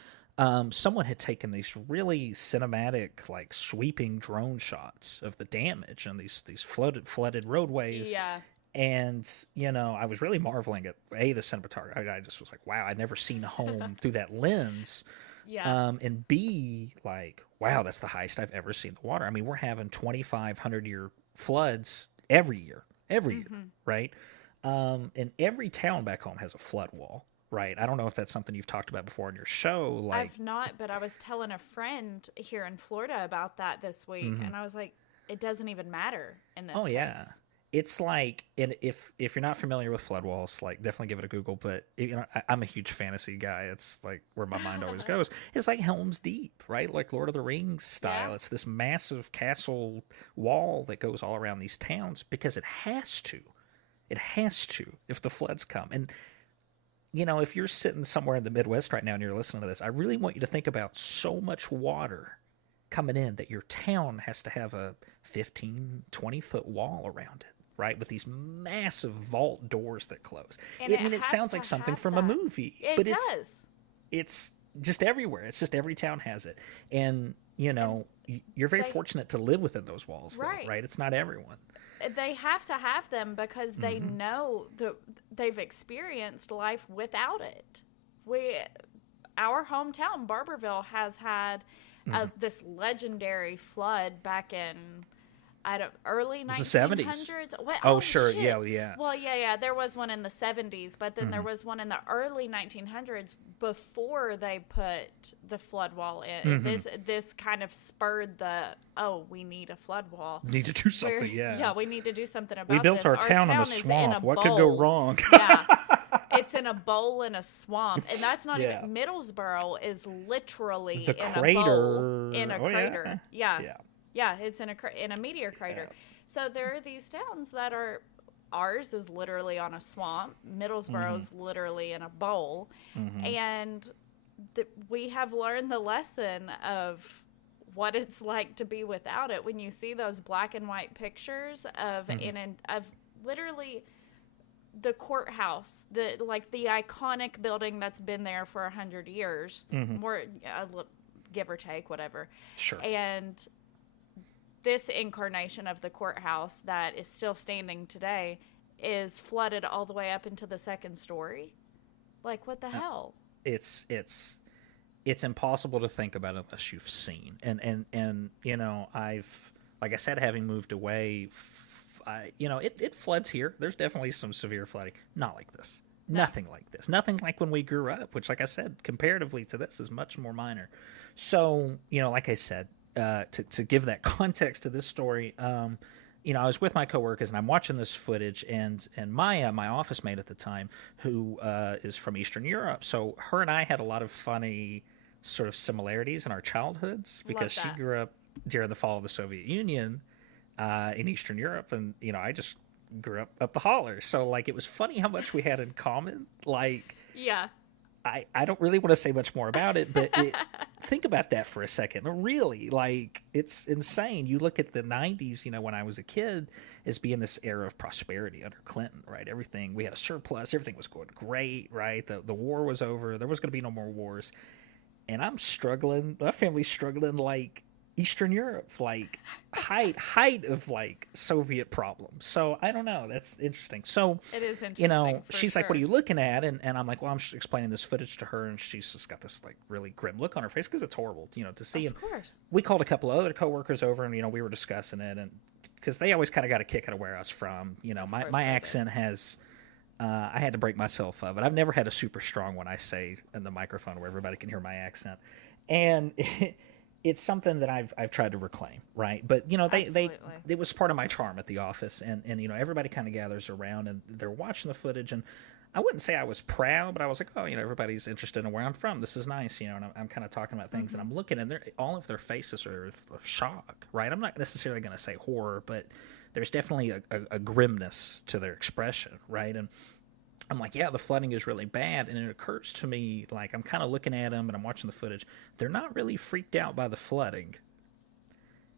someone had taken these really cinematic, like sweeping drone shots of the damage and these flooded roadways. Yeah. And, I was really marveling at, the cinematography. I just was like, wow, I'd never seen home through that lens. Yeah. And B, like, wow, that's the highest I've ever seen the water. I mean, we're having 2,500-year floods every year, right? And every town back home has a flood wall, right? I don't know if that's something you've talked about before in your show. Like, I've not, but I was telling a friend here in Florida about that this week, and I was like, it doesn't even matter in this case. Yeah. It's like, and if you're not familiar with flood walls, like, definitely give it a Google. But I'm a huge fantasy guy. It's like where my mind always goes. It's like Helm's Deep, right? Like Lord of the Rings style. Yeah. It's this massive castle wall that goes all around these towns because it has to. It has to if the floods come. And if you're sitting somewhere in the Midwest right now and you're listening to this, I really want you to think about so much water coming in that your town has to have a 15, 20-foot wall around it. Right, with these massive vault doors that close. It sounds like something from a movie, but it's just everywhere. It's just every town has it, and you're very fortunate to live within those walls, though, right? It's not everyone. They have to have them because they know they've experienced life without it. our hometown, Barberville, has had this legendary flood back in early 1900s. What? Oh, sure. Shit. Yeah. Well, yeah. There was one in the 70s, but then there was one in the early 1900s before they put the flood wall in. This kind of spurred we need a flood wall. Need to do something, yeah. Yeah, we need to do something about this. We built our town in a swamp. What could go wrong? Yeah. It's in a bowl in a swamp, and that's not even Middlesboro is literally the in crater. a bowl in a crater. Yeah. Yeah, it's in a meteor crater. Yeah. So there are these towns that are, ours is literally on a swamp. Middlesboro's literally in a bowl, and we have learned the lesson of what it's like to be without it. When you see those black and white pictures of of literally the courthouse, the iconic building that's been there for 100 years, more give or take, whatever. Sure. And this incarnation of the courthouse that is still standing today is flooded all the way up into the second story. Like, what the hell? It's impossible to think about unless you've seen. And you know, I've, like I said, having moved away, it floods here. There's definitely some severe flooding. Not like this. No. Nothing like this. Nothing like when we grew up, which, like I said, comparatively to this is much more minor. So, like I said, to give that context to this story, I was with my coworkers and I'm watching this footage, and Maya, my office mate at the time, who is from Eastern Europe, so her and I had a lot of funny sort of similarities in our childhoods because she grew up during the fall of the Soviet Union in Eastern Europe, and I just grew up the holler. So like it was funny how much we had in common. Like I don't really want to say much more about it, but think about that for a second. Really, like, it's insane. You look at the 90s, when I was a kid, as being this era of prosperity under Clinton, right? Everything, we had a surplus. Everything was going great, right? The war was over. There was going to be no more wars. And I'm struggling. My family's struggling like Eastern Europe, like height of like Soviet problems. So I don't know. That's interesting. So it is interesting. She's like, "What are you looking at?" And I'm like, "Well, I'm just explaining this footage to her," and she's just got this like really grim look on her face because it's horrible, to see. Of course. We called a couple of other coworkers over, and we were discussing it, and because they always kind of got a kick out of where I was from. My accent has. I had to break myself of it. I've never had a super strong one I say in the microphone where everybody can hear my accent, and. It's something that I've tried to reclaim, right? But it was part of my charm at the office, and everybody kind of gathers around and they're watching the footage, and I wouldn't say I was proud, but I was like, oh, everybody's interested in where I'm from. This is nice, and I'm kind of talking about things, and I'm looking, and all of their faces are of shock, right? I'm not necessarily going to say horror, but there's definitely a grimness to their expression, right? And I'm like, yeah, the flooding is really bad. And it occurs to me, like, I'm kind of looking at them and I'm watching the footage. They're not really freaked out by the flooding.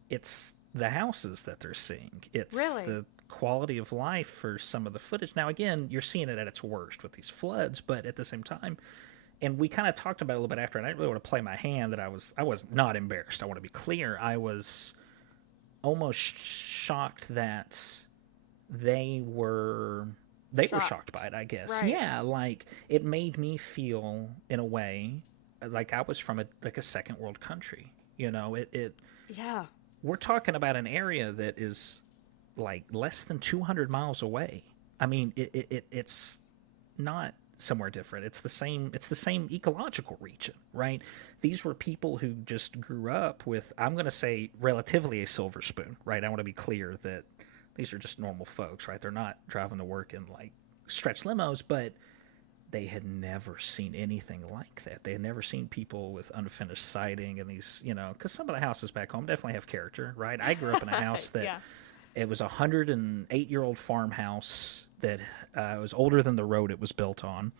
It's the houses that they're seeing. It's the quality of life for some of the footage. Now, again, you're seeing it at its worst with these floods, but at the same time, and we kind of talked about it a little bit after, and I didn't really want to play my hand that I was not embarrassed. I want to be clear. I was almost shocked that they were shocked by it, I guess. Right. Yeah, like it made me feel in a way like I was from a second world country. We're talking about an area that is like less than 200 miles away. I mean, it's not somewhere different. It's the same ecological region, right? These were people who just grew up with, I'm going to say, relatively a silver spoon, right? I want to be clear that these are just normal folks, right? They're not driving to work in like stretch limos, but they had never seen anything like that. They had never seen people with unfinished siding and these, because some of the houses back home definitely have character, right? I grew up in a house that it was a 108-year-old farmhouse that was older than the road it was built on.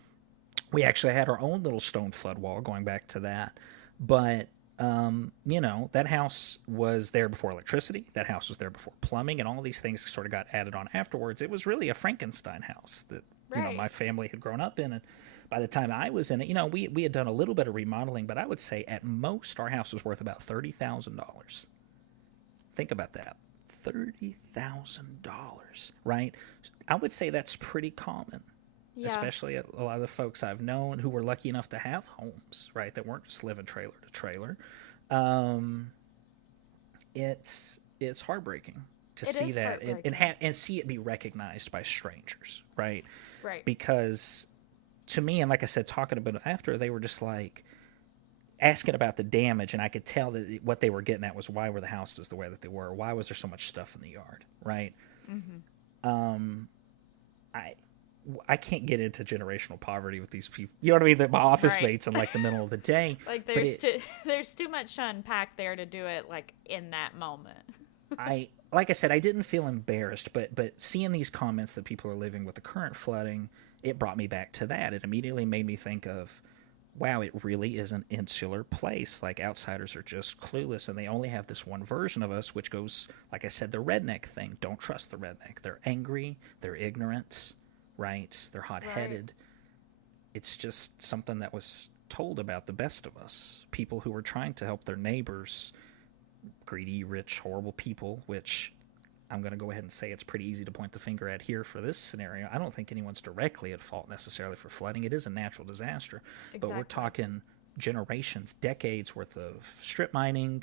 We actually had our own little stone flood wall going back to that, but that house was there before electricity. That house was there before plumbing, and all these things sort of got added on afterwards. It was really a Frankenstein house that, my family had grown up in. And by the time I was in it, we had done a little bit of remodeling, but I would say at most our house was worth about $30,000. Think about that. $30,000, right? I would say that's pretty common especially a lot of the folks I've known who were lucky enough to have homes, right, that weren't just living trailer to trailer. It's heartbreaking to see that and see it be recognized by strangers, right? Right. Because to me, and like I said, talking about it after, they were just like asking about the damage, and I could tell that what they were getting at was, why were the houses the way that they were? Why was there so much stuff in the yard, right? Mm-hmm. I can't get into generational poverty with these people. You know what I mean? That my office mates in like the middle of the day. Like there's too much to unpack there to do it like in that moment. Like I said, I didn't feel embarrassed, but seeing these comments that people are living with the current flooding, it brought me back to that. It immediately made me think of, wow, it really is an insular place. Like, outsiders are just clueless, and they only have this one version of us, which goes, like I said, the redneck thing. Don't trust the redneck. They're angry. They're ignorant, right? They're hot-headed. Right. It's just something that was told about the best of us. People who were trying to help their neighbors, greedy, rich, horrible people, which I'm going to go ahead and say it's pretty easy to point the finger at here for this scenario. I don't think anyone's directly at fault necessarily for flooding. It is a natural disaster. Exactly. But we're talking generations, decades worth of strip mining,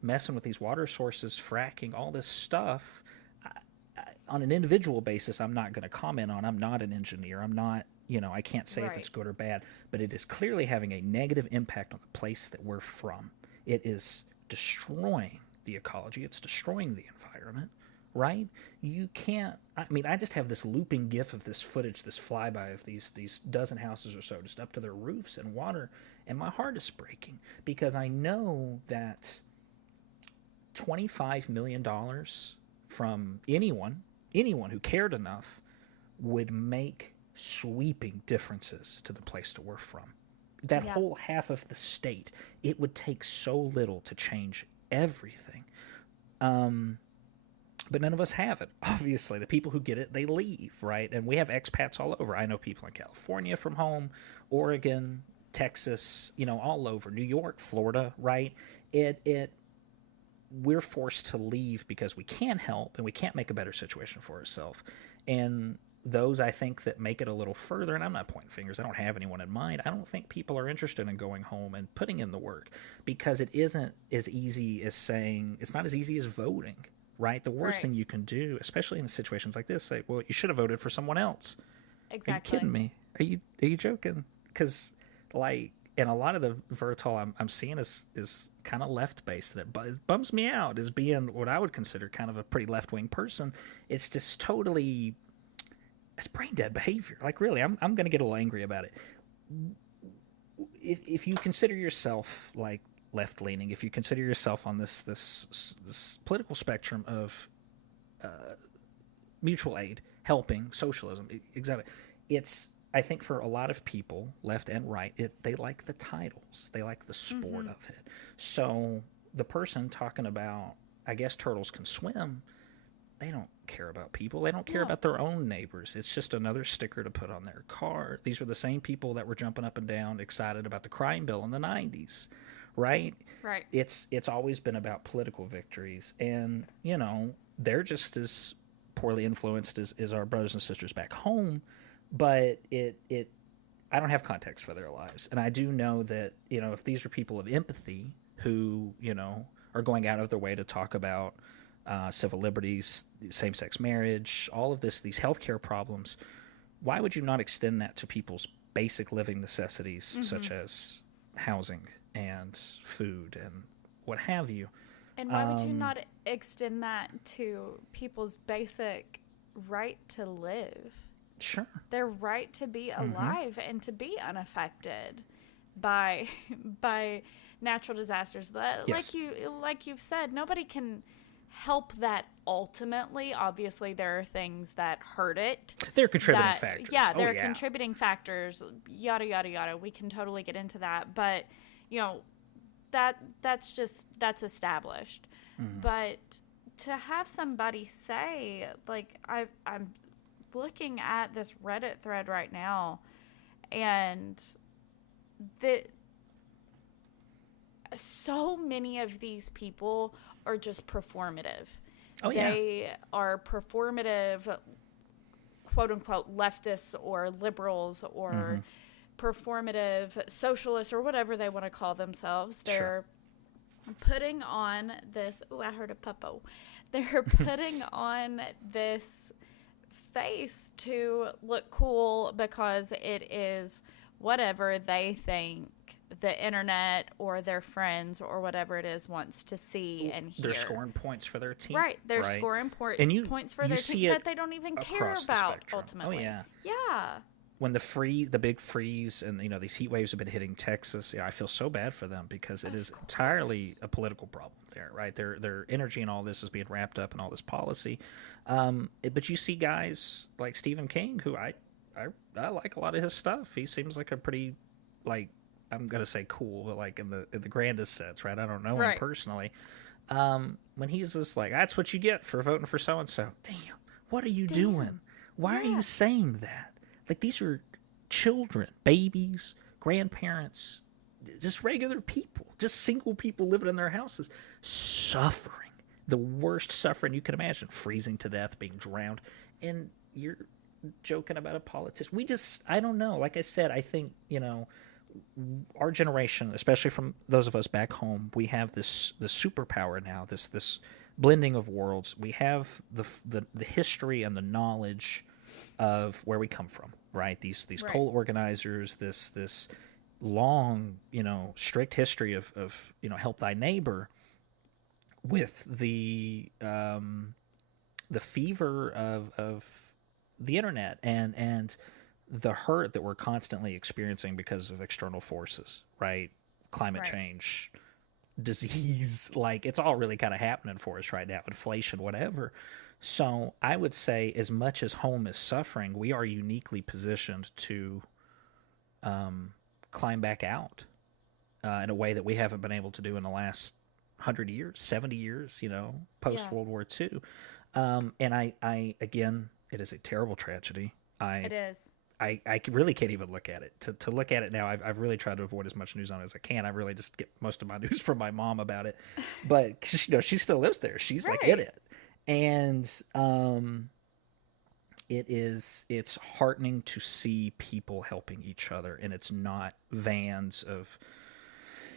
messing with these water sources, fracking, all this stuff. On an individual basis, I'm not going to comment on. I'm not an engineer. I'm not, I can't say if it's good or bad. But it is clearly having a negative impact on the place that we're from. It is destroying the ecology. It's destroying the environment, right? You can't, I just have this looping gif of this footage, this flyby of these dozen houses or so just up to their roofs in water, and my heart is breaking because I know that $25 million from anyone who cared enough would make sweeping differences to the place that we're from. That whole half of the state, it would take so little to change everything. But none of us have it. Obviously, the people who get it, they leave, right? And we have expats all over. I know people in California from home, Oregon, Texas, all over, New York, Florida, right? We're forced to leave because we can't help and we can't make a better situation for ourselves. And those, I think, that make it a little further, and I'm not pointing fingers, I don't have anyone in mind, I don't think people are interested in going home and putting in the work because it isn't as easy as saying, it's not as easy as voting, right? The worst thing you can do, especially in situations like this, say, well, you should have voted for someone else. Exactly. Are you kidding me? Are you joking? Because, and a lot of the Vertol I'm seeing is kind of left-based. That bums me out as being what I would consider kind of a pretty left-wing person. It's just totally... It's brain-dead behavior. Like, really, I'm going to get a little angry about it. If you consider yourself, like, left-leaning, if you consider yourself on this political spectrum of mutual aid, helping, socialism, exactly, it's, I think for a lot of people, left and right, they like the titles. They like the sport of it. So the person talking about, I guess turtles can swim, they don't care about people. They don't care about their own neighbors. It's just another sticker to put on their car. These were the same people that were jumping up and down excited about the crime bill in the 90s, right? Right. It's always been about political victories. And, they're just as poorly influenced as our brothers and sisters back home. But I don't have context for their lives. And I do know that, if these are people of empathy who, are going out of their way to talk about civil liberties, same-sex marriage, all of these healthcare problems, why would you not extend that to people's basic living necessities, such as housing and food and what have you? And why would you not extend that to people's basic right to live? Sure. Their right to be alive and to be unaffected by natural disasters. Yes. Like you've said, nobody can help that ultimately. Obviously, there are things that hurt it. They're contributing factors. Yeah, they're contributing factors, yada, yada, yada. We can totally get into that. But, that's established. But to have somebody say, like, I'm looking at this Reddit thread right now, and so many of these people are just performative. Oh, yeah. They are performative, quote unquote leftists or liberals or performative socialists or whatever they want to call themselves. They're putting on this. Oh, I heard a puppo. They're putting on this face to look cool because it is whatever they think the internet or their friends or whatever it is wants to see and hear. They're scoring points for their team. Right. They're scoring points for their team that they don't even care about ultimately. Oh, yeah. Yeah. When the big freeze, and these heat waves have been hitting Texas, I feel so bad for them because it is entirely a political problem there, right? Their energy and all this is being wrapped up in all this policy. But you see guys like Stephen King, who I like a lot of his stuff. He seems like a pretty, like, I'm gonna say cool, but like in the grandest sense, right? I don't know him personally. When he's just like, that's what you get for voting for so and so. Damn, what are you doing? Why are you saying that? Like, these are children, babies, grandparents, just regular people, just single people living in their houses, suffering. The worst suffering you can imagine, freezing to death, being drowned. And you're joking about a politician. I don't know. Like I said, I think, our generation, especially from those of us back home, we have the superpower now, this blending of worlds. We have the history and the knowledge of where we come from, right? These coal organizers, this long, strict history of help thy neighbor, with the fever of the internet and the hurt that we're constantly experiencing because of external forces, right? Climate change, disease, like, it's all really kind of happening for us right now, inflation, whatever. So I would say, as much as home is suffering, we are uniquely positioned to climb back out in a way that we haven't been able to do in the last 100 years, 70 years, post World War II. And I again, it is a terrible tragedy. It is. I really can't even look at it. To look at it now, I've really tried to avoid as much news on it as I can. I really just get most of my news from my mom about it. But she still lives there. She's like in it. And it's heartening to see people helping each other, and it's not vans of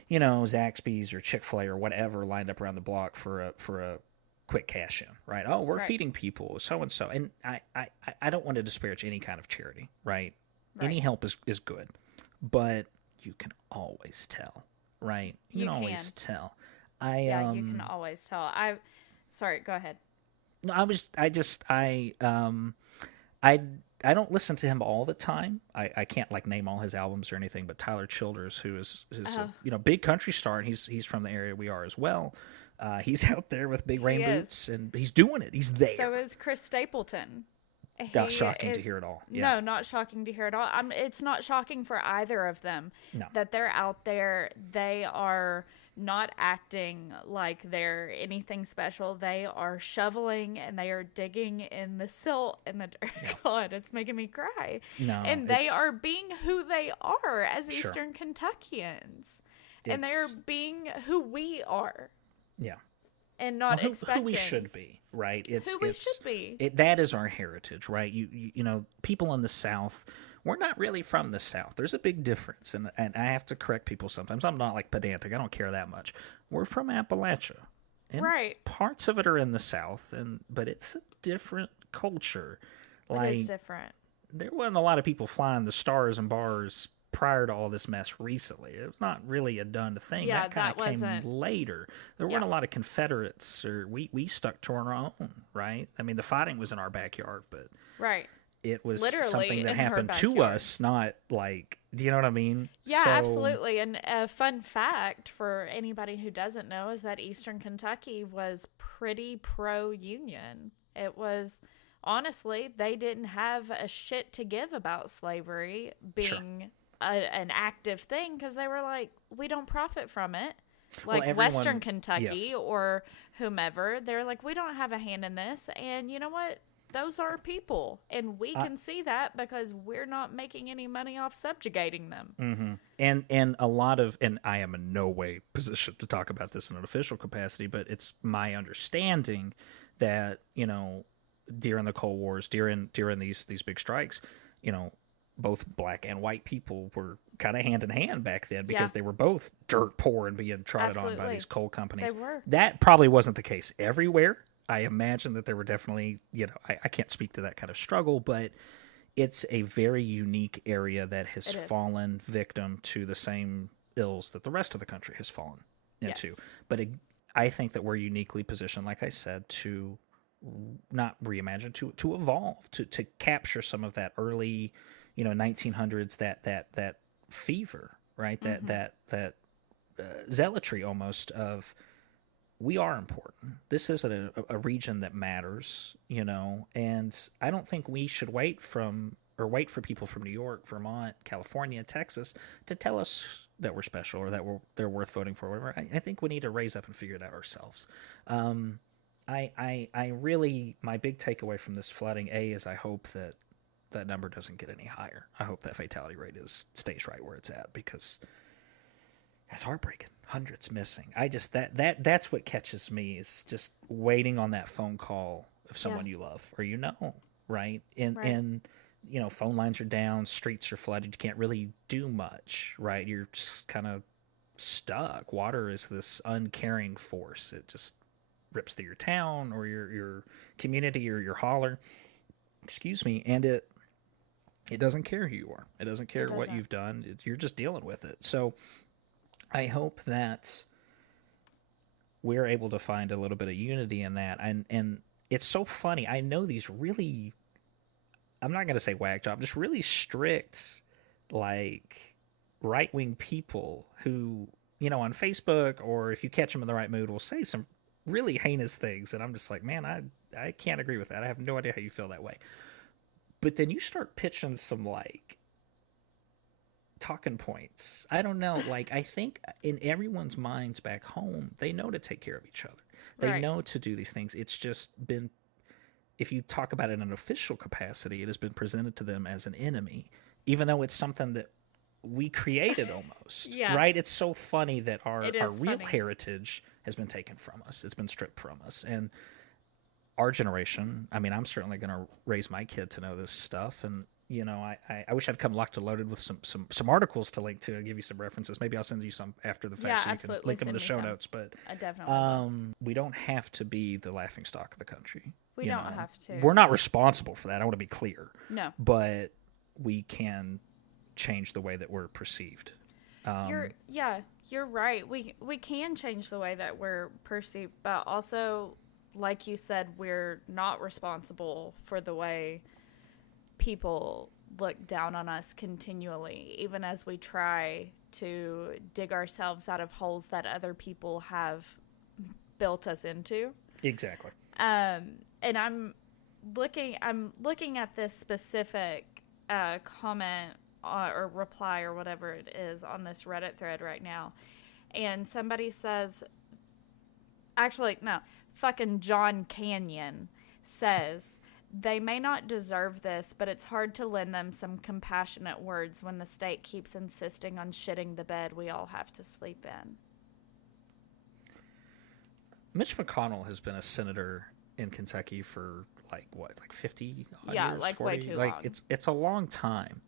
Zaxby's or Chick-fil-A or whatever lined up around the block for a quick cash in, right? Oh, we're feeding people so and so. And I don't want to disparage any kind of charity, right? Any help is good, but you can always tell, right? You can always tell. You can always tell. Sorry, go ahead. No, I don't listen to him all the time. I can't like name all his albums or anything, but Tyler Childers, who is a big country star, and he's from the area we are as well. He's out there with big rain boots, and he's doing it. He's there. So is Chris Stapleton. Not shocking to hear at all. Yeah. No, not shocking to hear at all. It's not shocking for either of them that they're out there. They are not acting like they're anything special. They are shoveling and they are digging in the silt and the dirt. God, it's making me cry. No, and they are being who they are as Eastern Kentuckians. And they are being who we are. Yeah. And not expecting who we should be, right? We should be. That is our heritage, right? You know, people in the South, we're not really from the South. There's a big difference, and I have to correct people sometimes. I'm not like pedantic. I don't care that much. We're from Appalachia, and parts of it are in the South, but it's a different culture. It is different. There wasn't a lot of people flying the stars and bars prior to all this mess recently. It was not really a done thing. Yeah, that kind of came later. There weren't a lot of Confederates, or we stuck to our own, right? I mean, the fighting was in our backyard, but it was literally something that happened to us, not like, do you know what I mean? Yeah, absolutely. And a fun fact for anybody who doesn't know is that Eastern Kentucky was pretty pro-union. It was, honestly, they didn't have a shit to give about slavery being an active thing, because they were like, we don't profit from it. Like Western Kentucky or whomever, they're like, we don't have a hand in this. And you know what? Those are people, and we can see that because we're not making any money off subjugating them. Mm-hmm. And a lot of, and I am in no way positioned to talk about this in an official capacity, but it's my understanding that, you know, during the Cold Wars, during these big strikes, you know, both black and white people were kind of hand in hand back then because they were both dirt poor and being trotted on by these coal companies. They were. That probably wasn't the case everywhere. I imagine that there were definitely, you know, I can't speak to that kind of struggle, but it's a very unique area that has fallen victim to the same ills that the rest of the country has fallen into. Yes. But I think that we're uniquely positioned, like I said, to not reimagine, to evolve, to capture some of that early, you know, 1900s, that fever, right? That zealotry almost of, we are important. This isn't a region that matters, you know, and I don't think we should wait for people from New York, Vermont, California, Texas to tell us that we're special or that they're worth voting for. Whatever. I think we need to raise up and figure it out ourselves. I really, my big takeaway from this flooding, is I hope that number doesn't get any higher. I hope that fatality rate stays right where it's at, because it's heartbreaking. Hundreds missing. I just that's what catches me, is just waiting on that phone call of someone you love or you know, right? And you know, phone lines are down, streets are flooded, you can't really do much, right? You're just kind of stuck. Water is this uncaring force. It just rips through your town or your community or your holler. Excuse me, and it doesn't care who you are. It doesn't care what you've done. You're just dealing with it. So I hope that we're able to find a little bit of unity in that. And it's so funny. I know these really, I'm not going to say whack job, just really strict, like, right-wing people who, you know, on Facebook, or if you catch them in the right mood, will say some really heinous things. And I'm just like, man, I can't agree with that. I have no idea how you feel that way. But then you start pitching some, like, talking points. I don't know. Like, I think in everyone's minds back home, they know to take care of each other. They know to do these things. It's just been, if you talk about it in an official capacity, it has been presented to them as an enemy, even though it's something that we created almost. Right? It's so funny that our real heritage has been taken from us. It's been stripped from us. And our generation, I mean, I'm certainly going to raise my kid to know this stuff. And, you know, I wish I'd come locked and loaded with some articles to link to and give you some references. Maybe I'll send you some after the fact, so you can link them in the show notes. But I definitely we don't have to be the laughingstock of the country. We don't have to. We're not responsible for that. I want to be clear. No. But we can change the way that we're perceived. You're right. We can change the way that we're perceived, but also, like you said, we're not responsible for the way people look down on us continually, even as we try to dig ourselves out of holes that other people have built us into. Exactly. And I'm looking at this specific comment or reply or whatever it is on this Reddit thread right now, and somebody says, actually, no, fucking John Canyon says, they may not deserve this, but it's hard to lend them some compassionate words when the state keeps insisting on shitting the bed we all have to sleep in. Mitch McConnell has been a senator in Kentucky for like 50 years, like 40? way too long. It's a long time.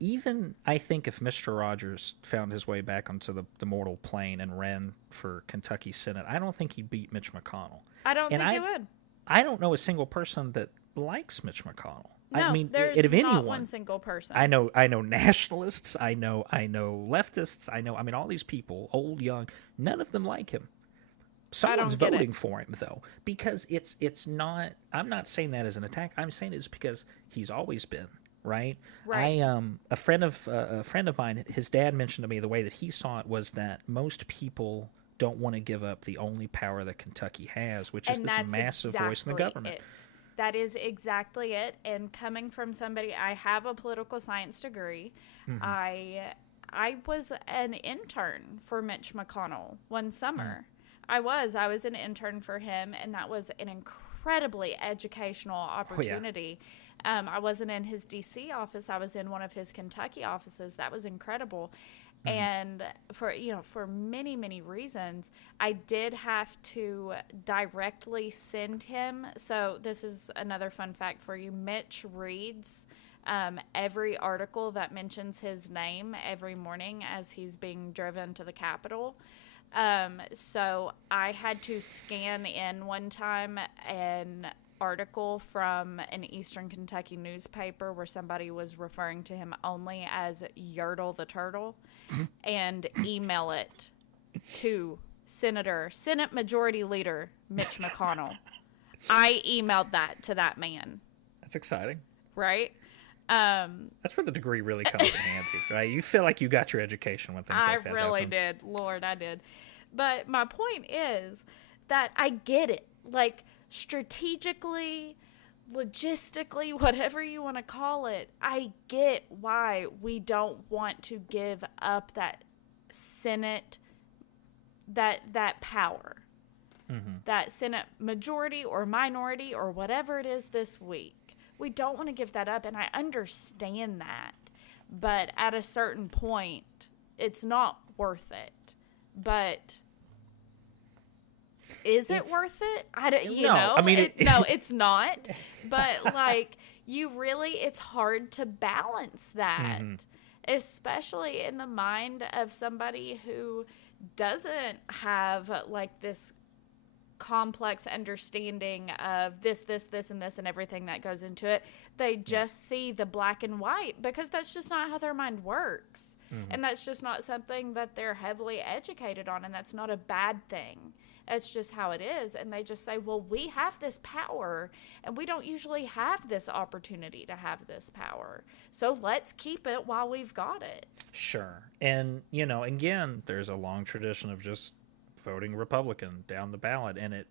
Even I think if Mr. Rogers found his way back onto the mortal plane and ran for Kentucky Senate, I don't think he'd beat Mitch McConnell. I don't think he would. I don't know a single person that likes Mitch McConnell. No, I mean, there's of not anyone, one single person. I know nationalists. I know leftists. I mean, all these people, old, young, none of them like him. Someone's voting for him, though, because it's not. I'm not saying that as an attack. I'm saying it's because he's always been. Right. A friend of mine, his dad mentioned to me the way that he saw it was that most people don't want to give up the only power that Kentucky has, which is this massive voice in the government. That is exactly it. And coming from somebody, I have a political science degree. Mm-hmm. I was an intern for Mitch McConnell one summer. I was an intern for him, and that was an incredibly educational opportunity. I wasn't in his D.C. office. I was in one of his Kentucky offices. That was incredible. And for many, many reasons, I did have to directly send him. So this is another fun fact for you. Mitch reads every article that mentions his name every morning as he's being driven to the Capitol. So I had to scan in one time an article from an Eastern Kentucky newspaper where somebody was referring to him only as Yertle the Turtle and email it to Senate Majority Leader Mitch McConnell. I emailed that to that man. That's exciting. Right? That's where the degree really comes in handy, right? You feel like you got your education when things like that I really happen. did. Lord, I did. But my point is that I get it. Like, strategically, logistically, whatever you want to call it, I get why we don't want to give up that Senate, that power, that Senate majority or minority or whatever it is this week. We don't want to give that up, and I understand that. But at a certain point, it's not worth it. But is it worth it? I don't. I mean, no, it's not. But like, it's hard to balance that, especially in the mind of somebody who doesn't have like this complex understanding of this, and this, and everything that goes into it. They just see the black and white because that's just not how their mind works. And that's just not something that they're heavily educated on, and that's not a bad thing. It's just how it is. And they just say, well, we have this power, and we don't usually have this opportunity to have this power. So let's keep it while we've got it. Sure. And, again, there's a long tradition of just voting Republican down the ballot, and it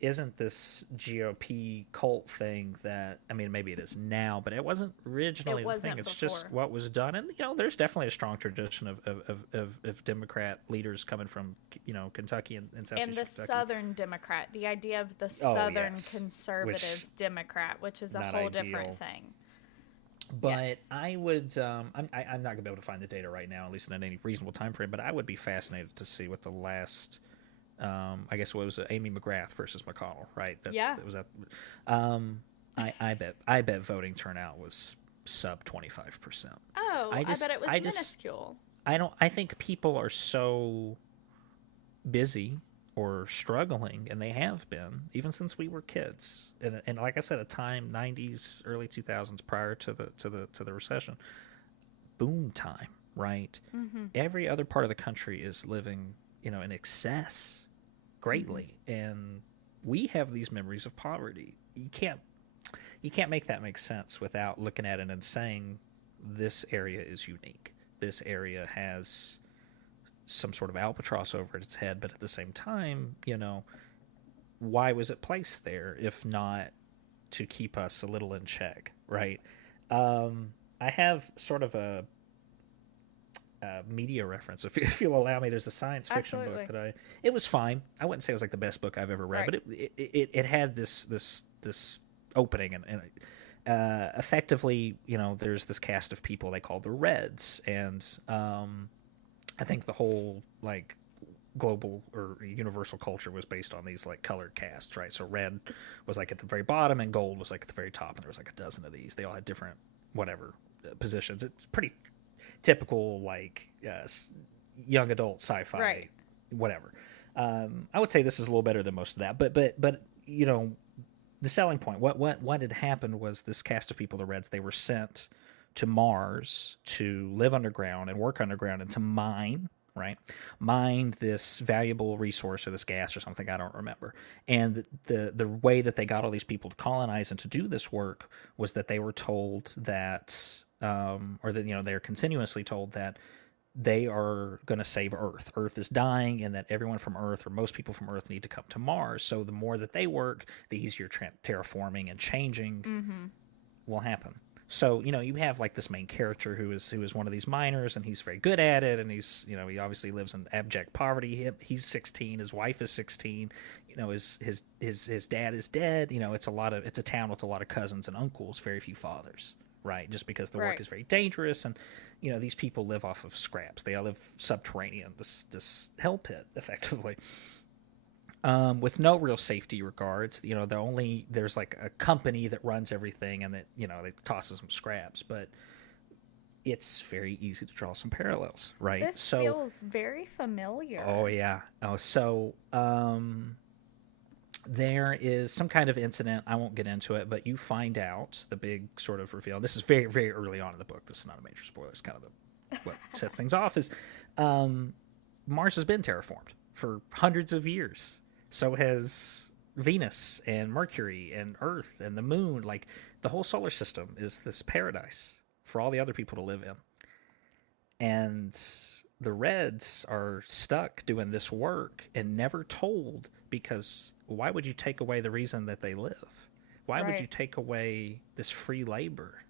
isn't this GOP cult thing that, I mean, maybe it is now, but it wasn't originally the thing. It's just what was done. And there's definitely a strong tradition of Democrat leaders coming from Kentucky and Southeast and the Kentucky. Southern Democrat, the idea of the Southern conservative Democrat, which is a whole different thing. But I would, I'm not going to be able to find the data right now, at least in any reasonable time frame, but I would be fascinated to see what the last, I guess what was it, Amy McGrath versus McConnell, right? That was that. I bet voting turnout was sub 25%. Oh, I bet it was minuscule. I think people are so busy or struggling, and they have been even since we were kids. And like I said, a time 90s, early 2000s, prior to the recession, boom time, right? Every other part of the country is living, in excess greatly, and we have these memories of poverty. You can't make that make sense without looking at it and saying this area is unique. This area has some sort of albatross over its head, but at the same time, why was it placed there if not to keep us a little in check, right? I have sort of a media reference, if you'll allow me. There's a science fiction book that it was fine. I wouldn't say it was like the best book I've ever read, but it had this opening, and effectively, there's this cast of people they call the Reds, and I think the whole like global or universal culture was based on these like colored casts, right? So red was like at the very bottom, and gold was like at the very top, and there was like a dozen of these. They all had different positions. It's pretty typical like young adult sci-fi, right? Whatever. I would say this is a little better than most of that, but the selling point, what had happened was this cast of people, the Reds, they were sent to Mars to live underground and work underground and to mine this valuable resource or this gas or something, I don't remember. And the way that they got all these people to colonize and to do this work was that they were told that, they're continuously told that they are going to save Earth. Earth is dying, and that everyone from Earth, or most people from Earth, need to come to Mars. So the more that they work, the easier terraforming and changing will happen. So, you have like this main character who is one of these miners, and he's very good at it, and he's, he obviously lives in abject poverty. He's 16, his wife is 16, his dad is dead. It's a town with a lot of cousins and uncles, very few fathers, right? Just because the work is very dangerous, and these people live off of scraps. They all live subterranean, this hell pit, effectively, with no real safety regards. There's like a company that runs everything, and that they tosses some scraps, but it's very easy to draw some parallels, right? This feels very familiar. Oh yeah. There is some kind of incident. I won't get into it, but you find out the big sort of reveal. This is very, very early on in the book. This is not a major spoiler. It's kind of what sets things off is Mars has been terraformed for hundreds of years. So has Venus and Mercury and Earth and the moon. Like, the whole solar system is this paradise for all the other people to live in. And the Reds are stuck doing this work and never told, because why would you take away the reason that they live? Why would you take away this free labor?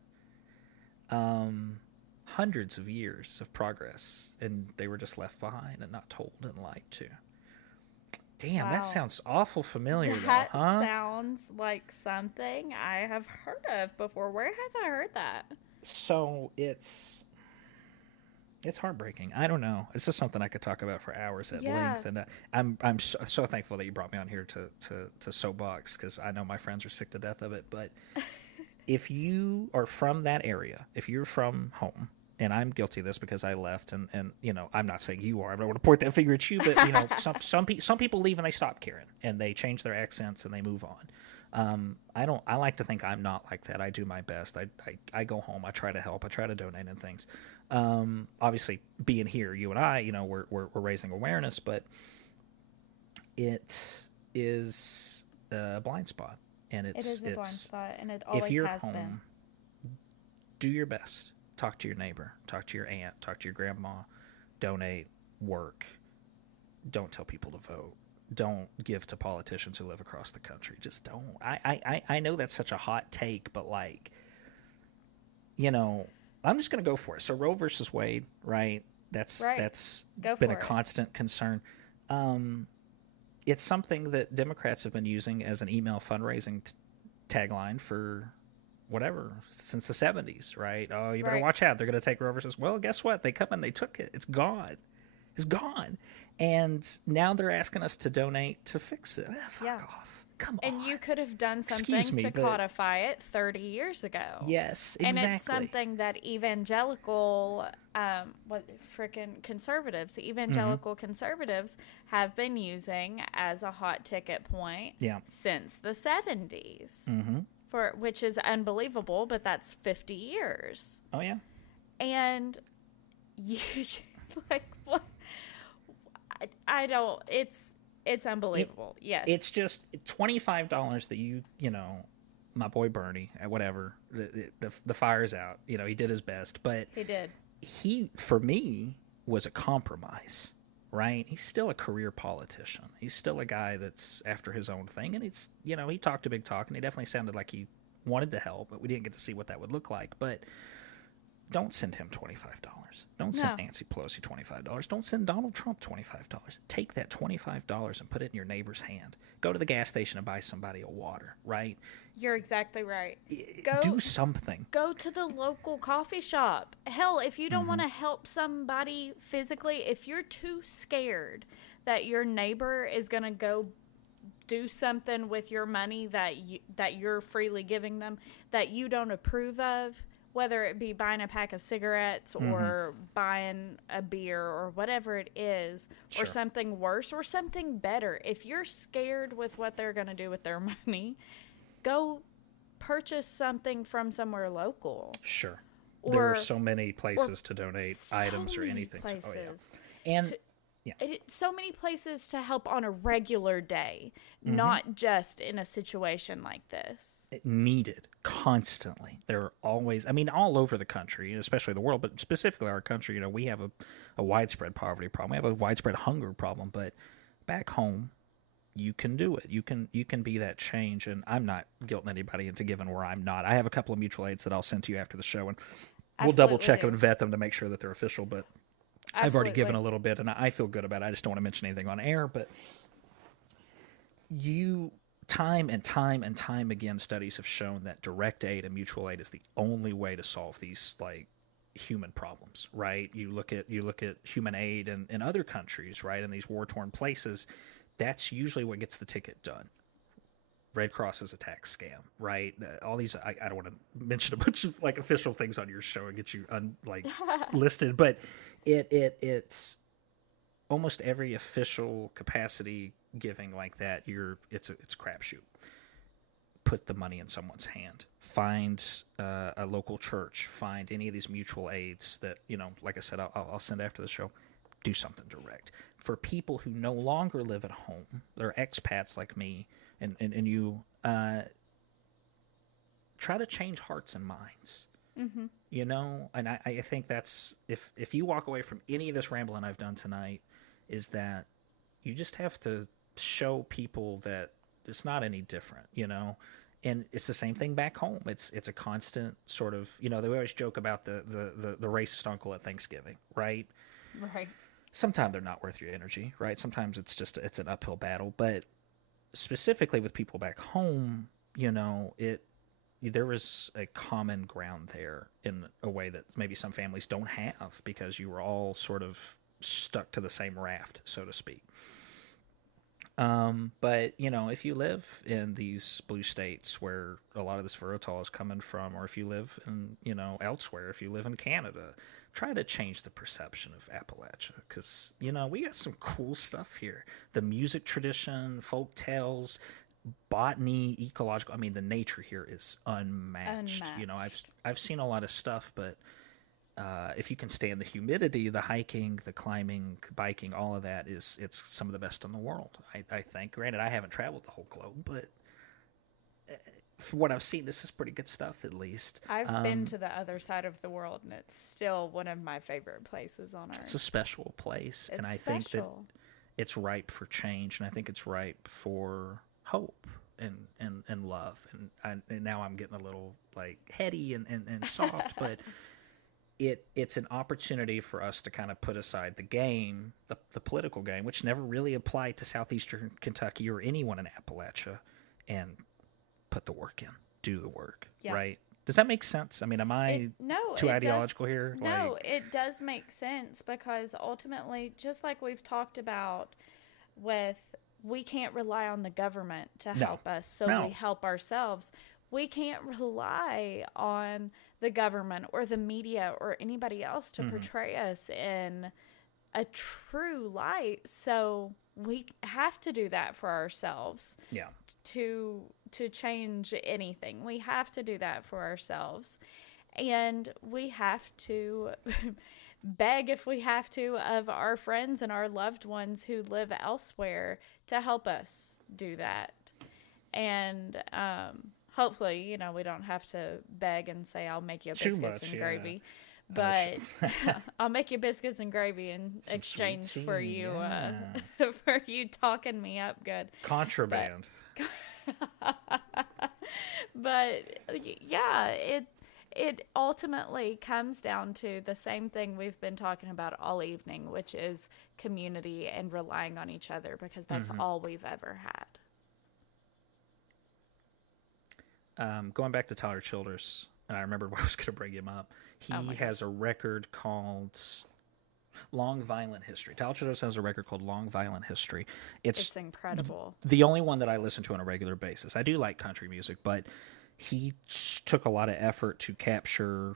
Hundreds of years of progress, and they were just left behind and not told and lied to. Damn, that sounds awful familiar, that though, huh? Sounds like something I have heard of before. Where have I heard that? So it's heartbreaking. I don't know. It's just something I could talk about for hours at length, and I'm so thankful that you brought me on here to soapbox, because I know my friends are sick to death of it. But if you are from that area, if you're from home, and I'm guilty of this because I left, and I'm not saying you are. I don't want to point that finger at you, but some people leave and they stop caring, and they change their accents and they move on. I like to think I'm not like that. I do my best. I go home. I try to help. I try to donate and things. Obviously, being here, you and I, we're raising awareness, but it is a blind spot, and it is a blind spot, and it always if you're has home, been. Do your best. Talk to your neighbor. Talk to your aunt. Talk to your grandma. Donate. Work. Don't tell people to vote. Don't give to politicians who live across the country. Just don't. I know that's such a hot take, but I'm just going to go for it. So Roe versus Wade, right? That's been a constant concern. It's something that Democrats have been using as an email fundraising tagline for since the 70s, right? Oh, you better watch out. They're going to take Roe versus. Well, guess what? They come and they took it. It's gone. It's gone. And now they're asking us to donate to fix it. Fuck off. Come on. And you could have done something to codify it 30 years ago. Yes, exactly. And it's something that evangelical, conservatives, the evangelical conservatives have been using as a hot ticket point since the 70s. Mm-hmm. Which is unbelievable, but that's 50 years. Oh, yeah. And you, what? I don't, it's unbelievable. Yes. It's just $25 that my boy Bernie, whatever, the fire's out. He did his best, but he did. He, for me, was a compromise. Right? He's still a career politician. He's still a guy that's after his own thing. And it's, he talked a big talk, and he definitely sounded like he wanted to help, but we didn't get to see what that would look like. But don't send him $25. Don't send Nancy Pelosi $25. Don't send Donald Trump $25. Take that $25 and put it in your neighbor's hand. Go to the gas station and buy somebody a water, right? You're exactly right. Do something. Go to the local coffee shop. Hell, if you don't want to help somebody physically, if you're too scared that your neighbor is going to go do something with your money that you're freely giving them that you don't approve of, whether it be buying a pack of cigarettes or buying a beer or whatever it is, or something worse or something better. If you're scared with what they're going to do with their money, go purchase something from somewhere local. Sure. There are so many places to donate items or anything. So many places to help on a regular day, not just in a situation like this. Needed constantly. There are always, all over the country, especially the world, but specifically our country, we have a widespread poverty problem. We have a widespread hunger problem, but back home, you can do it. You can be that change, and I'm not guilting anybody into giving where I'm not. I have a couple of mutual aids that I'll send to you after the show, and we'll double check them and vet them to make sure that they're official, but I've already given a little bit, and I feel good about it. I just don't want to mention anything on air, but you time and time and time again, studies have shown that direct aid and mutual aid is the only way to solve these like human problems, right? You look at human aid in other countries, right, in these war-torn places. That's usually what gets the ticket done. Red Cross is a tax scam, right? All these, I don't want to mention a bunch of like official things on your show and get you listed, but it's almost every official capacity giving like that. It's a crapshoot. Put the money in someone's hand. Find a local church. Find any of these mutual aids that, like I said, I'll send after the show. Do something direct. For people who no longer live at home, they're expats like me and you, try to change hearts and minds. Mm-hmm. And I think that's, if you walk away from any of this rambling I've done tonight, is that you just have to show people that it's not any different, and it's the same thing back home. It's a constant sort of, they always joke about the racist uncle at Thanksgiving, right? Right. Sometimes they're not worth your energy, right? Sometimes it's an uphill battle, but specifically with people back home, there was a common ground there in a way that maybe some families don't have, because you were all sort of stuck to the same raft, so to speak. But if you live in these blue states where a lot of this Virotol is coming from, or if you live in, elsewhere, if you live in Canada, try to change the perception of Appalachia, because, we got some cool stuff here. The music tradition, folk tales, botany, ecological. I mean, the nature here is unmatched. I've seen a lot of stuff, but if you can stand the humidity, the hiking, the climbing, biking, all of that it's some of the best in the world. I think. Granted, I haven't traveled the whole globe, but from what I've seen, this is pretty good stuff, at least. I've been to the other side of the world, and it's still one of my favorite places on Earth. It's a special place, and I think that it's ripe for change, and I think it's ripe for hope and love. And now I'm getting a little like heady and soft, but it's an opportunity for us to kind of put aside the game, the political game, which never really applied to southeastern Kentucky or anyone in Appalachia, and put the work in, do the work, right? Does that make sense? I mean, am I too ideological here? No, it does make sense, because ultimately, just like we've talked about we can't rely on the government to help us, so we help ourselves. We can't rely on the government or the media or anybody else to portray us in a true light. So we have to do that for ourselves. Yeah. To change anything, we have to do that for ourselves, and we have to beg, if we have to, of our friends and our loved ones who live elsewhere to help us do that. And hopefully, we don't have to beg and say, I'll make you biscuits and gravy. But I'll make you biscuits and gravy in exchange for you for you talking me up good. Contraband. But yeah, it ultimately comes down to the same thing we've been talking about all evening, which is community and relying on each other, because that's all we've ever had. Going back to Tyler Childers, and I remembered why I was going to bring him up. He has a record called Long Violent History. Tyler Childers has a record called Long Violent History. It's incredible. The only one that I listen to on a regular basis. I do like country music, but he took a lot of effort to capture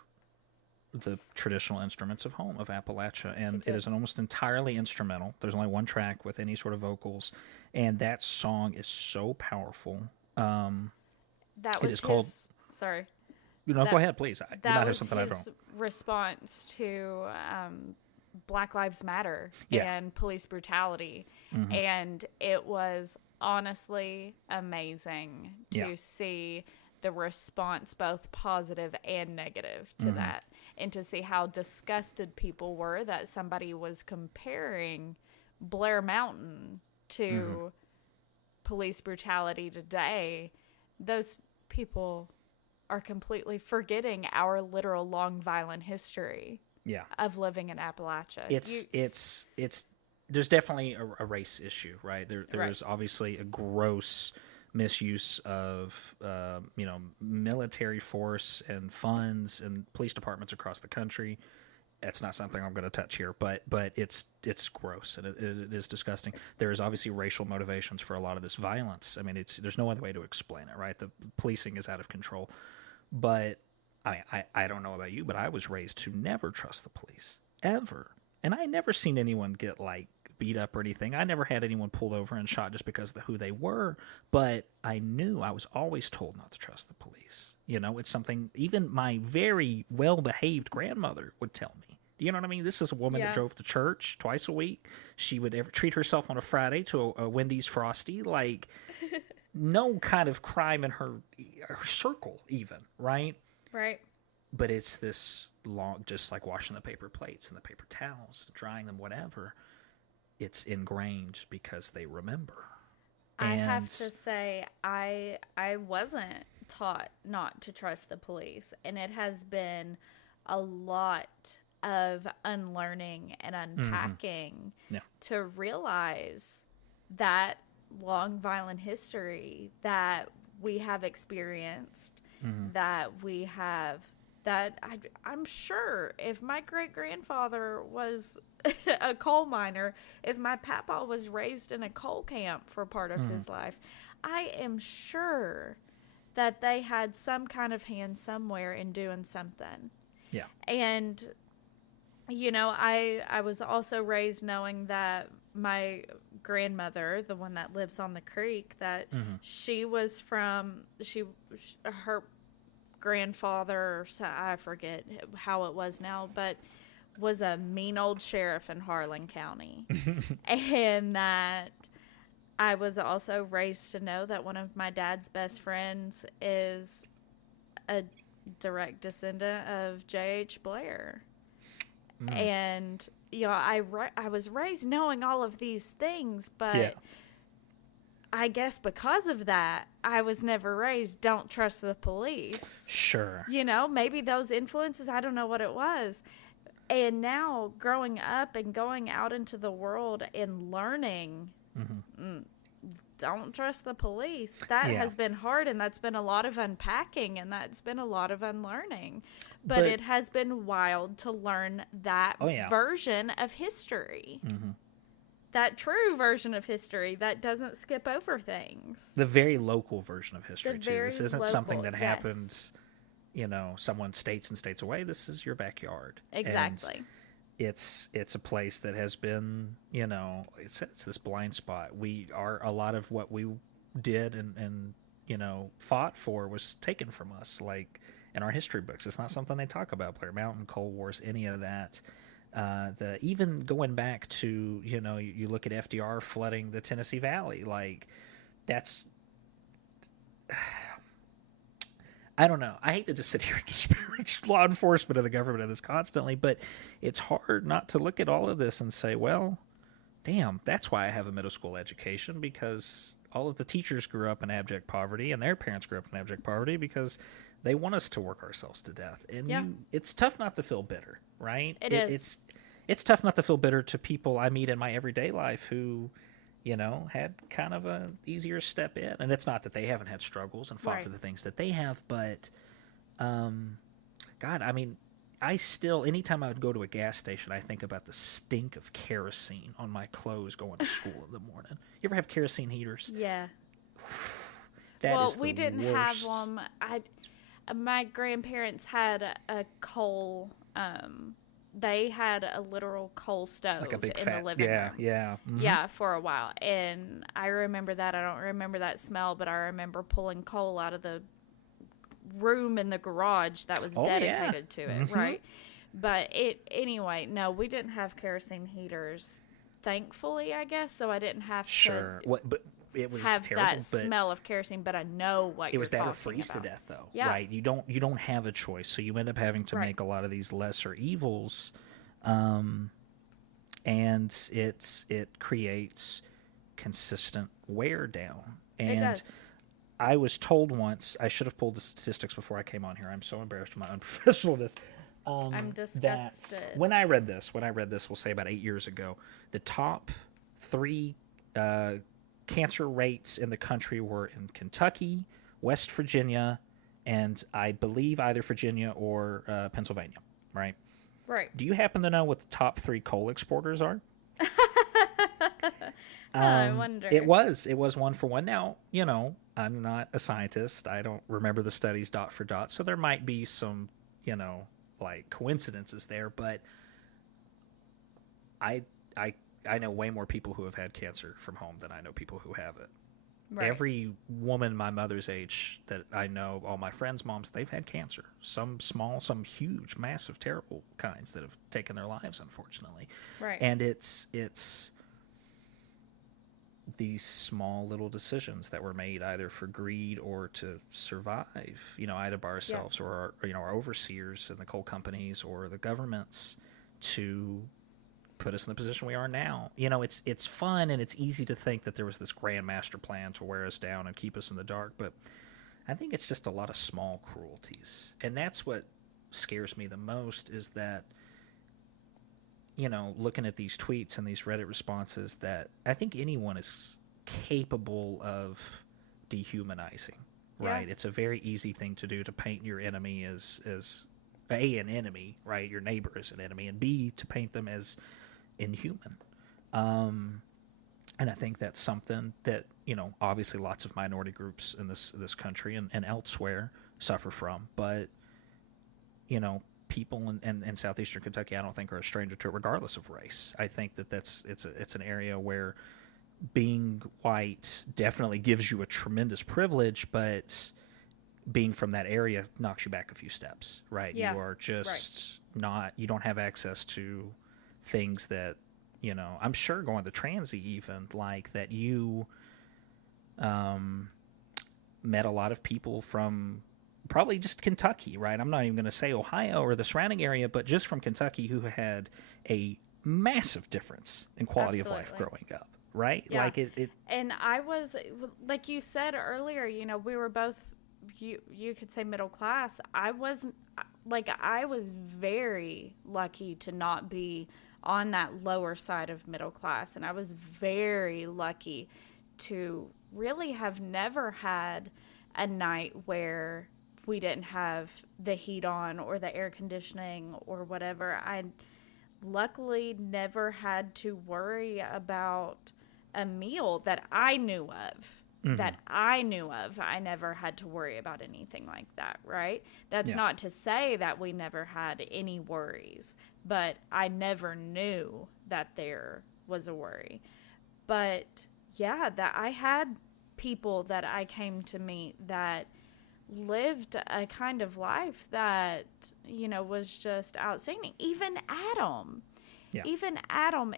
the traditional instruments of home of Appalachia, and it is an almost entirely instrumental. There's only one track with any sort of vocals, and that song is so powerful. That was called. Sorry. Go ahead, please. You might have something I don't. That was his response to Black Lives Matter and police brutality, and it was honestly amazing to see the response, both positive and negative, to that, and to see how disgusted people were that somebody was comparing Blair Mountain to police brutality today. Those people are completely forgetting our literal long violent history of living in Appalachia. It's there's definitely a race issue, right? There is obviously a gross misuse of military force and funds and police departments across the country. That's not something I'm going to touch here, but it's gross and it is disgusting. There is obviously racial motivations for a lot of this violence. I mean, there's no other way to explain it, right? The policing is out of control. But I don't know about you, but I was raised to never trust the police ever, and I never seen anyone get like beat up or anything. I never had anyone pulled over and shot just because of who they were, but I was always told not to trust the police. It's something even my very well-behaved grandmother would tell me. You know what I mean? This is a woman that drove to church twice a week. She would treat herself on a Friday to a Wendy's Frosty, like no kind of crime in her circle even, right? Right. But it's this long, just like washing the paper plates and the paper towels, drying them, whatever. It's ingrained because they remember. I have to say, I wasn't taught not to trust the police, and it has been a lot of unlearning and unpacking to realize that long violent history that we have experienced, I'm sure if my great-grandfather was a coal miner, if my papa was raised in a coal camp for part of his life, I am sure that they had some kind of hand somewhere in doing something. Yeah. And, I was also raised knowing that my grandmother, the one that lives on the creek, that she was her grandfather, I forget how it was now, but was a mean old sheriff in Harlan County. And that I was also raised to know that one of my dad's best friends is a direct descendant of J.H. Blair. And, I was raised knowing all of these things, but I guess because of that, I was never raised, don't trust the police. Sure. Maybe those influences, I don't know what it was. And now growing up and going out into the world and learning, don't trust the police. That has been hard, and that's been a lot of unpacking, and that's been a lot of unlearning. But it has been wild to learn that version of history. That true version of history that doesn't skip over things. The very local version of history, too. This isn't something that happens, someone states and states away. This is your backyard. Exactly. And it's a place that has been, it's this blind spot. A lot of what we did and fought for was taken from us, like in our history books. It's not something they talk about. Blair Mountain, Cold Wars, any of that. Even going back to, you look at FDR flooding the Tennessee Valley, like that's, I don't know. I hate to just sit here and disparage law enforcement and the government of this constantly, but it's hard not to look at all of this and say, well, damn, that's why I have a middle school education, because all of the teachers grew up in abject poverty and their parents grew up in abject poverty because they want us to work ourselves to death. And it's tough not to feel bitter, right? It is. It's tough not to feel bitter to people I meet in my everyday life who, had kind of a easier step in. And it's not that they haven't had struggles and fought for the things that they have, but, God, I mean, I still, anytime I would go to a gas station, I think about the stink of kerosene on my clothes going to school in the morning. You ever have kerosene heaters? Yeah. We didn't have them. My grandparents had a coal, they had a literal coal stove like a big in fat, the living room. Yeah. Mm-hmm. Yeah, for a while. And I remember that. I don't remember that smell, but I remember pulling coal out of the room in the garage that was dedicated to it, right? But anyway, no, we didn't have kerosene heaters, thankfully, I guess, so I didn't have to but it was have terrible, that smell of kerosene, but I know what it was you're that or talking freeze about. to death, though, Yeah. right? You don't have a choice, so you end up having to make a lot of these lesser evils, and it creates consistent wear down. And it does. I was told once, I should have pulled the statistics before I came on here. I'm so embarrassed of my unprofessionalness. I'm disgusted. When I read this, we'll say about 8 years ago, the top three cancer rates in the country were in Kentucky, West Virginia, and I believe either Virginia or Pennsylvania, right? Right. Do you happen to know what the top 3 coal exporters are? I wonder. It was 1-for-1. Now, I'm not a scientist. I don't remember the studies dot for dot, so there might be some, like coincidences there, but I know way more people who have had cancer from home than I know people who haven't. Right. Every woman my mother's age that I know, all my friends' moms, they've had cancer. Some small, some huge, massive, terrible kinds that have taken their lives, unfortunately. Right. And it's these small little decisions that were made either for greed or to survive, either by ourselves or our overseers in the coal companies or the governments to put us in the position we are now. It's fun and it's easy to think that there was this grand master plan to wear us down and keep us in the dark, but I think it's just a lot of small cruelties. And that's what scares me the most, is that, looking at these tweets and these Reddit responses, that I think anyone is capable of dehumanizing, right? It's a very easy thing to do, to paint your enemy as A, an enemy, right? Your neighbor is an enemy, and B, to paint them as inhuman. And I think that's something that, obviously lots of minority groups in this country and elsewhere suffer from. But, people in southeastern Kentucky, I don't think, are a stranger to it, regardless of race. I think that it's an area where being white definitely gives you a tremendous privilege, but being from that area knocks you back a few steps, right? Yeah. You are just you don't have access to things that, I'm sure going to Transy even, like that you met a lot of people from probably just Kentucky, right? I'm not even going to say Ohio or the surrounding area, but just from Kentucky, who had a massive difference in quality of life growing up, right? Yeah. Like it. And I was, like you said earlier, we were both, you could say middle class. I was very lucky to not be on that lower side of middle class. And I was very lucky to really have never had a night where we didn't have the heat on or the air conditioning or whatever. I luckily never had to worry about a meal that I knew of. I never had to worry about anything like that, right? That's not to say that we never had any worries, but I never knew that there was a worry. But yeah, that I had people that I came to meet that lived a kind of life that, was just outstanding. Even Adam,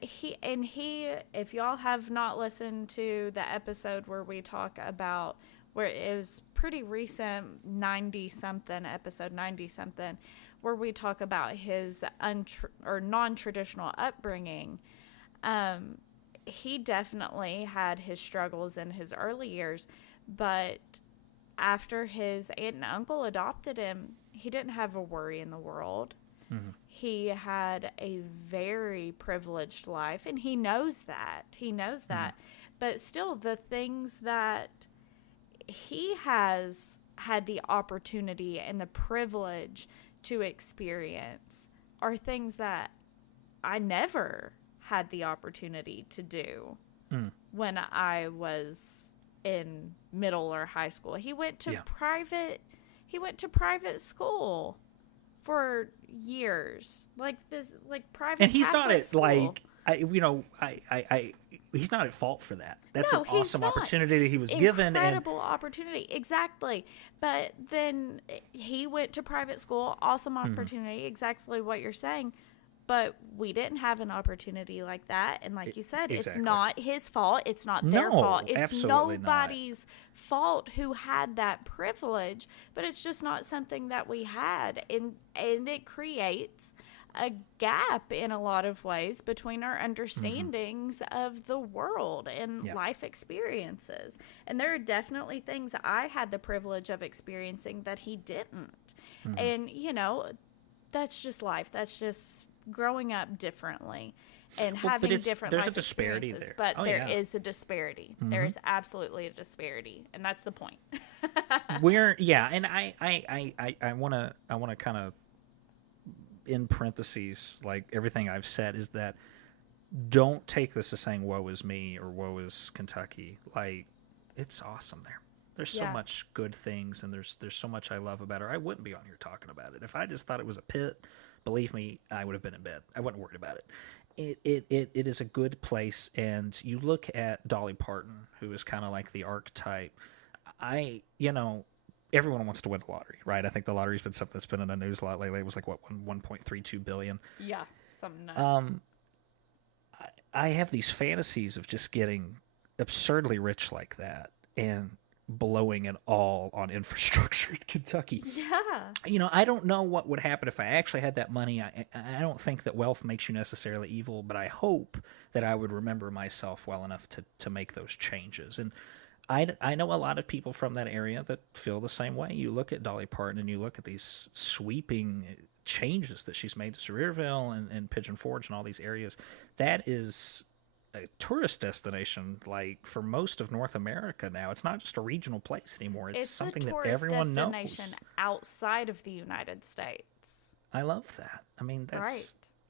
he, if y'all have not listened to the episode where we talk about, where it was pretty recent, episode 90 something, where we talk about his non-traditional upbringing, he definitely had his struggles in his early years, but after his aunt and uncle adopted him, he didn't have a worry in the world. Mm-hmm. He had a very privileged life, and he knows that. But still, the things that he has had the opportunity and the privilege to experience are things that I never had the opportunity to do when I was in middle or high school. He went to private school for years, private. And he's Catholic not at school. he's not at fault for that. That's No, an he's awesome not. opportunity that he was given. Incredible opportunity, exactly. But then he went to private school, awesome opportunity, exactly what you're saying. But we didn't have an opportunity like that. And like you said, exactly. It's not his fault. It's not their fault. It's absolutely nobody's fault who had that privilege. But it's just not something that we had. And it creates a gap in a lot of ways between our understandings of the world and life experiences. And there are definitely things I had the privilege of experiencing that he didn't. And, that's just life. That's just growing up differently. and Well, having but different there's a life disparity experiences. there. But there is a disparity. There is absolutely a disparity, and that's the point. And I want to kind of, in parentheses, like everything I've said is that don't take this as saying woe is me or woe is Kentucky. Like, it's awesome there. There's so much good things, and there's so much I love about her. I wouldn't be on here talking about it if I just thought it was a pit. Believe me, I would have been in bed. I wasn't worried about it. It is a good place, and you look at Dolly Parton, who is kind of like the archetype. Everyone wants to win the lottery, right? I think the lottery's been something that's been in the news a lot lately. It was like, what, 1.32 billion? Yeah, something nuts. I have these fantasies of just getting absurdly rich like that and blowing it all on infrastructure in Kentucky. Yeah. I don't know what would happen if I actually had that money. I don't think that wealth makes you necessarily evil, but I hope that I would remember myself well enough to make those changes. And I know a lot of people from that area that feel the same way. You look at Dolly Parton and you look at these sweeping changes that she's made to Sevierville and Pigeon Forge and all these areas. That is a tourist destination, like, for most of North America now. It's not just a regional place anymore. It's something that everyone knows. It's a tourist destination outside of the United States. I love that. I mean,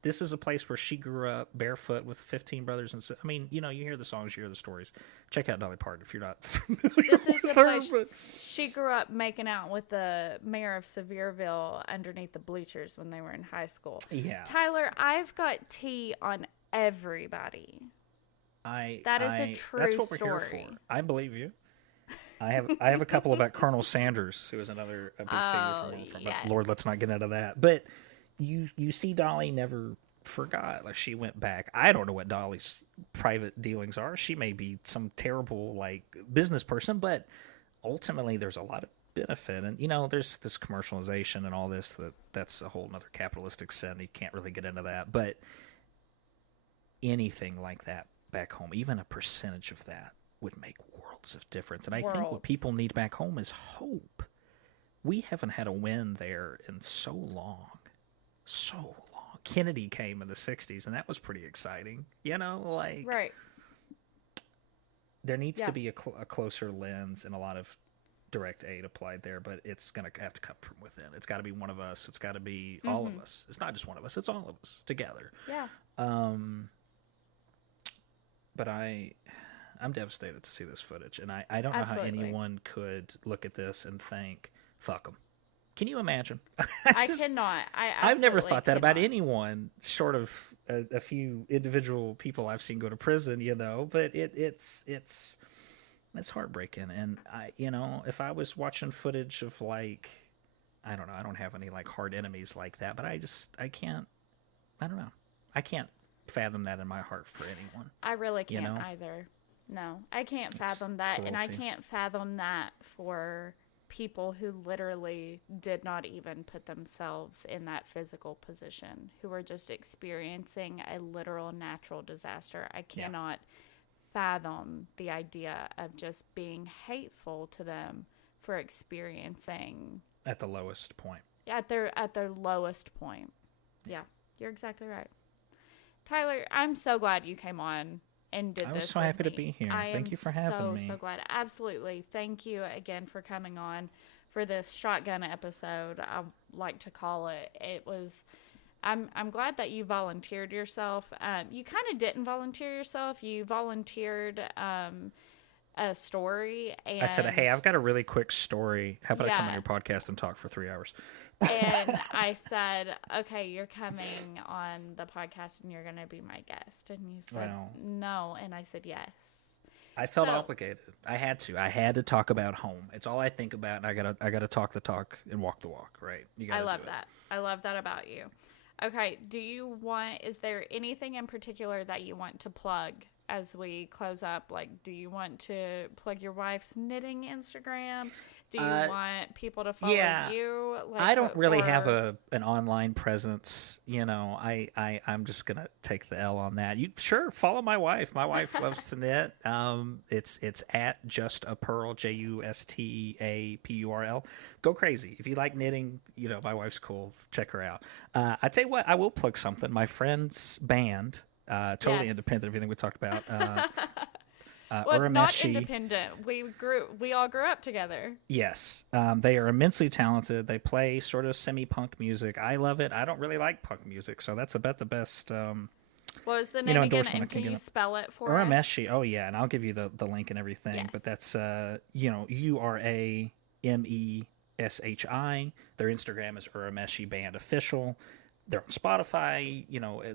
this is a place where she grew up barefoot with 15 brothers and sisters. I mean, you hear the songs, you hear the stories. Check out Dolly Parton if you're not familiar This is with the her. place she grew up making out with the mayor of Sevierville underneath the bleachers when they were in high school. Yeah. Tyler, I've got tea on everybody. That is a true that's what we're story. here for. I believe you. I have a couple about Colonel Sanders, who is another big figure from yes. but Lord, let's not get into that. But you see, Dolly never forgot. Like, she went back. I don't know what Dolly's private dealings are. She may be some terrible, like, business person, but ultimately there's a lot of benefit. And there's this commercialization and all this that's a whole nother capitalistic sin. You can't really get into that. But anything like that back home, even a percentage of that, would make worlds of difference. And I think what people need back home is hope. We haven't had a win there in so long. Kennedy came in the 60s, and that was pretty exciting. Right. There needs to be a closer lens and a lot of direct aid applied there, but it's going to have to come from within. It's got to be one of us. It's got to be all of us. It's not just one of us. It's all of us together. Yeah. But I'm devastated to see this footage, and I don't know how anyone could look at this and think, fuck them. Can you imagine? I cannot. I've never thought that about anyone, short of a few individual people I've seen go to prison, but it's heartbreaking. And if I was watching footage of, like, I don't know, I don't have any, like, hard enemies like that, but I can't fathom that in my heart for anyone. I really can't either. No, I can't fathom that. Cruelty. And I can't fathom that for people who literally did not even put themselves in that physical position, who are just experiencing a literal natural disaster. I cannot fathom the idea of just being hateful to them for experiencing at the lowest point. At their lowest point. Yeah, you're exactly right. Tyler, I'm so glad you came on and did this. I was so happy to be here. Thank you for having me. So glad. Absolutely. Thank you again for coming on for this shotgun episode, I like to call it. It was, I'm glad that you volunteered yourself. You kind of didn't volunteer yourself. You volunteered a story. And I said, hey, I've got a really quick story. How about I come on your podcast and talk for 3 hours? And I said, okay, you're coming on the podcast and you're going to be my guest. And you said, no. And I said, yes. I felt obligated. I had to talk about home. It's all I think about. And I gotta talk the talk and walk the walk, right? I love that. I love that about you. Okay. Is there anything in particular that you want to plug as we close up? Like, do you want to plug your wife's knitting Instagram? Do you want people to follow you? Like, I don't really have an online presence. I'm just gonna take the L on that. You follow my wife. My wife loves to knit. It's at Just a Pearl, JUSTEAPURL. Go crazy if you like knitting. My wife's cool. Check her out. I tell you what, I will plug something. My friend's band, Totally Yes. independent of everything we talked about. Well, not Urameshi. independent. We all grew up together. Yes, they are immensely talented. They play sort of semi-punk music. I love it. I don't really like punk music, so that's about the best. What was the name again? endorsement I And can can you get. spell it for us? Urameshi. Oh yeah, and I'll give you the link and everything. Yes. But that's URAMESHI. Their Instagram is Urameshi Band Official. They're on Spotify.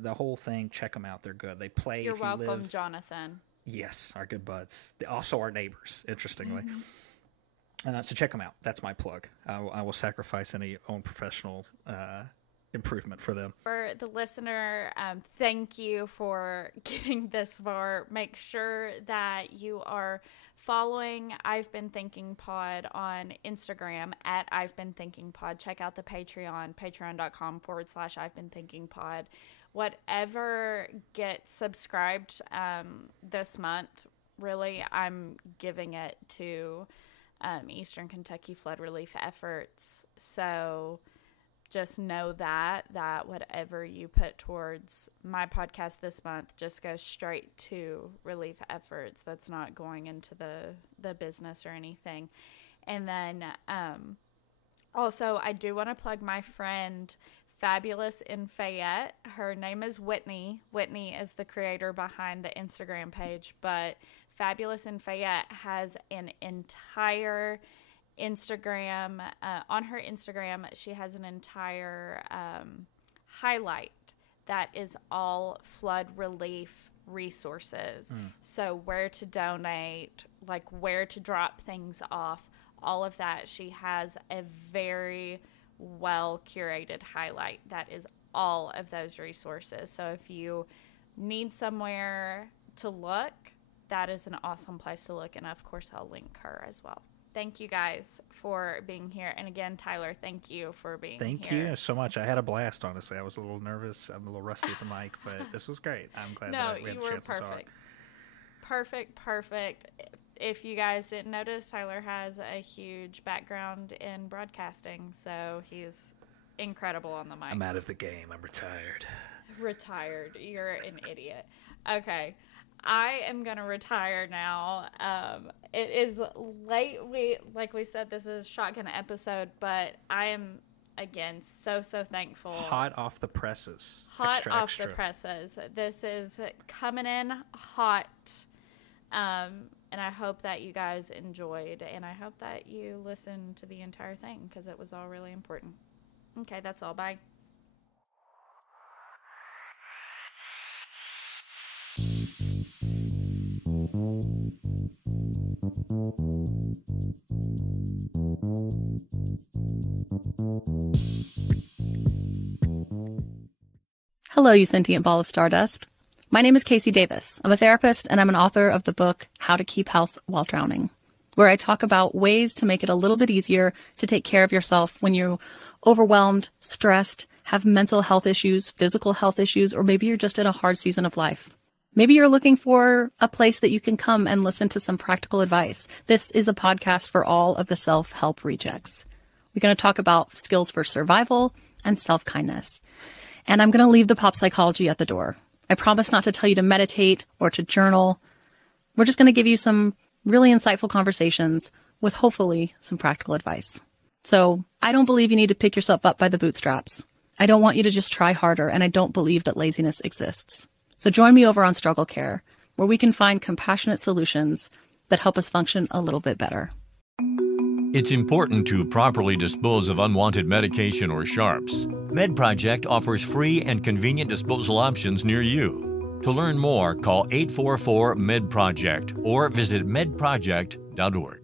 The whole thing. Check them out. They're good. They play. You're if you welcome, live... Jonathan. Yes, our good buds. Also our neighbors, interestingly. Mm-hmm. So check them out. That's my plug. I will sacrifice any own professional improvement for them. For the listener, thank you for getting this far. Make sure that you are following I've Been Thinking Pod on Instagram at I've Been Thinking Pod. Check out the Patreon, patreon.com/I've Been Thinking Pod. Whatever gets subscribed this month, really, I'm giving it to Eastern Kentucky flood relief efforts. So just know that whatever you put towards my podcast this month just goes straight to relief efforts. That's not going into the business or anything. And then also, I do want to plug my friend Fabulous in Fayette. Her name is Whitney. Whitney is the creator behind the Instagram page, but Fabulous in Fayette has an entire Instagram. On her Instagram, she has an entire highlight that is all flood relief resources. So where to donate, like where to drop things off, all of that. She has a very well curated highlight that is all of those resources. So if you need somewhere to look, that is an awesome place to look. And of course, I'll link her as well. Thank you guys for being here. And again, Tyler, thank you for being here. Thank you so much. I had a blast, honestly. I was a little nervous. I'm a little rusty at the mic, but this was great. I'm glad that we had the chance to talk. Perfect. If you guys didn't notice, Tyler has a huge background in broadcasting, so he's incredible on the mic. I'm out of the game. I'm retired. Retired. You're an idiot. Okay. I am going to retire now. It is late. Like we said, this is a shotgun episode, but I am, again, so thankful. Hot off the presses. Hot off the presses. This is coming in hot. And I hope that you guys enjoyed, and I hope that you listened to the entire thing because it was all really important. Okay, that's all. Bye. Hello, you sentient ball of stardust. My name is Casey Davis. I'm a therapist, and I'm an author of the book How to Keep House While Drowning, where I talk about ways to make it a little bit easier to take care of yourself when you're overwhelmed, stressed, have mental health issues, physical health issues, or maybe you're just in a hard season of life. Maybe you're looking for a place that you can come and listen to some practical advice. This is a podcast for all of the self-help rejects. We're going to talk about skills for survival and self-kindness. And I'm going to leave the pop psychology at the door. I promise not to tell you to meditate or to journal. We're just going to give you some really insightful conversations with hopefully some practical advice. So I don't believe you need to pick yourself up by the bootstraps. I don't want you to just try harder, and I don't believe that laziness exists. So join me over on Struggle Care, where we can find compassionate solutions that help us function a little bit better. It's important to properly dispose of unwanted medication or sharps. MedProject offers free and convenient disposal options near you. To learn more, call 844-MED-PROJECT or visit medproject.org.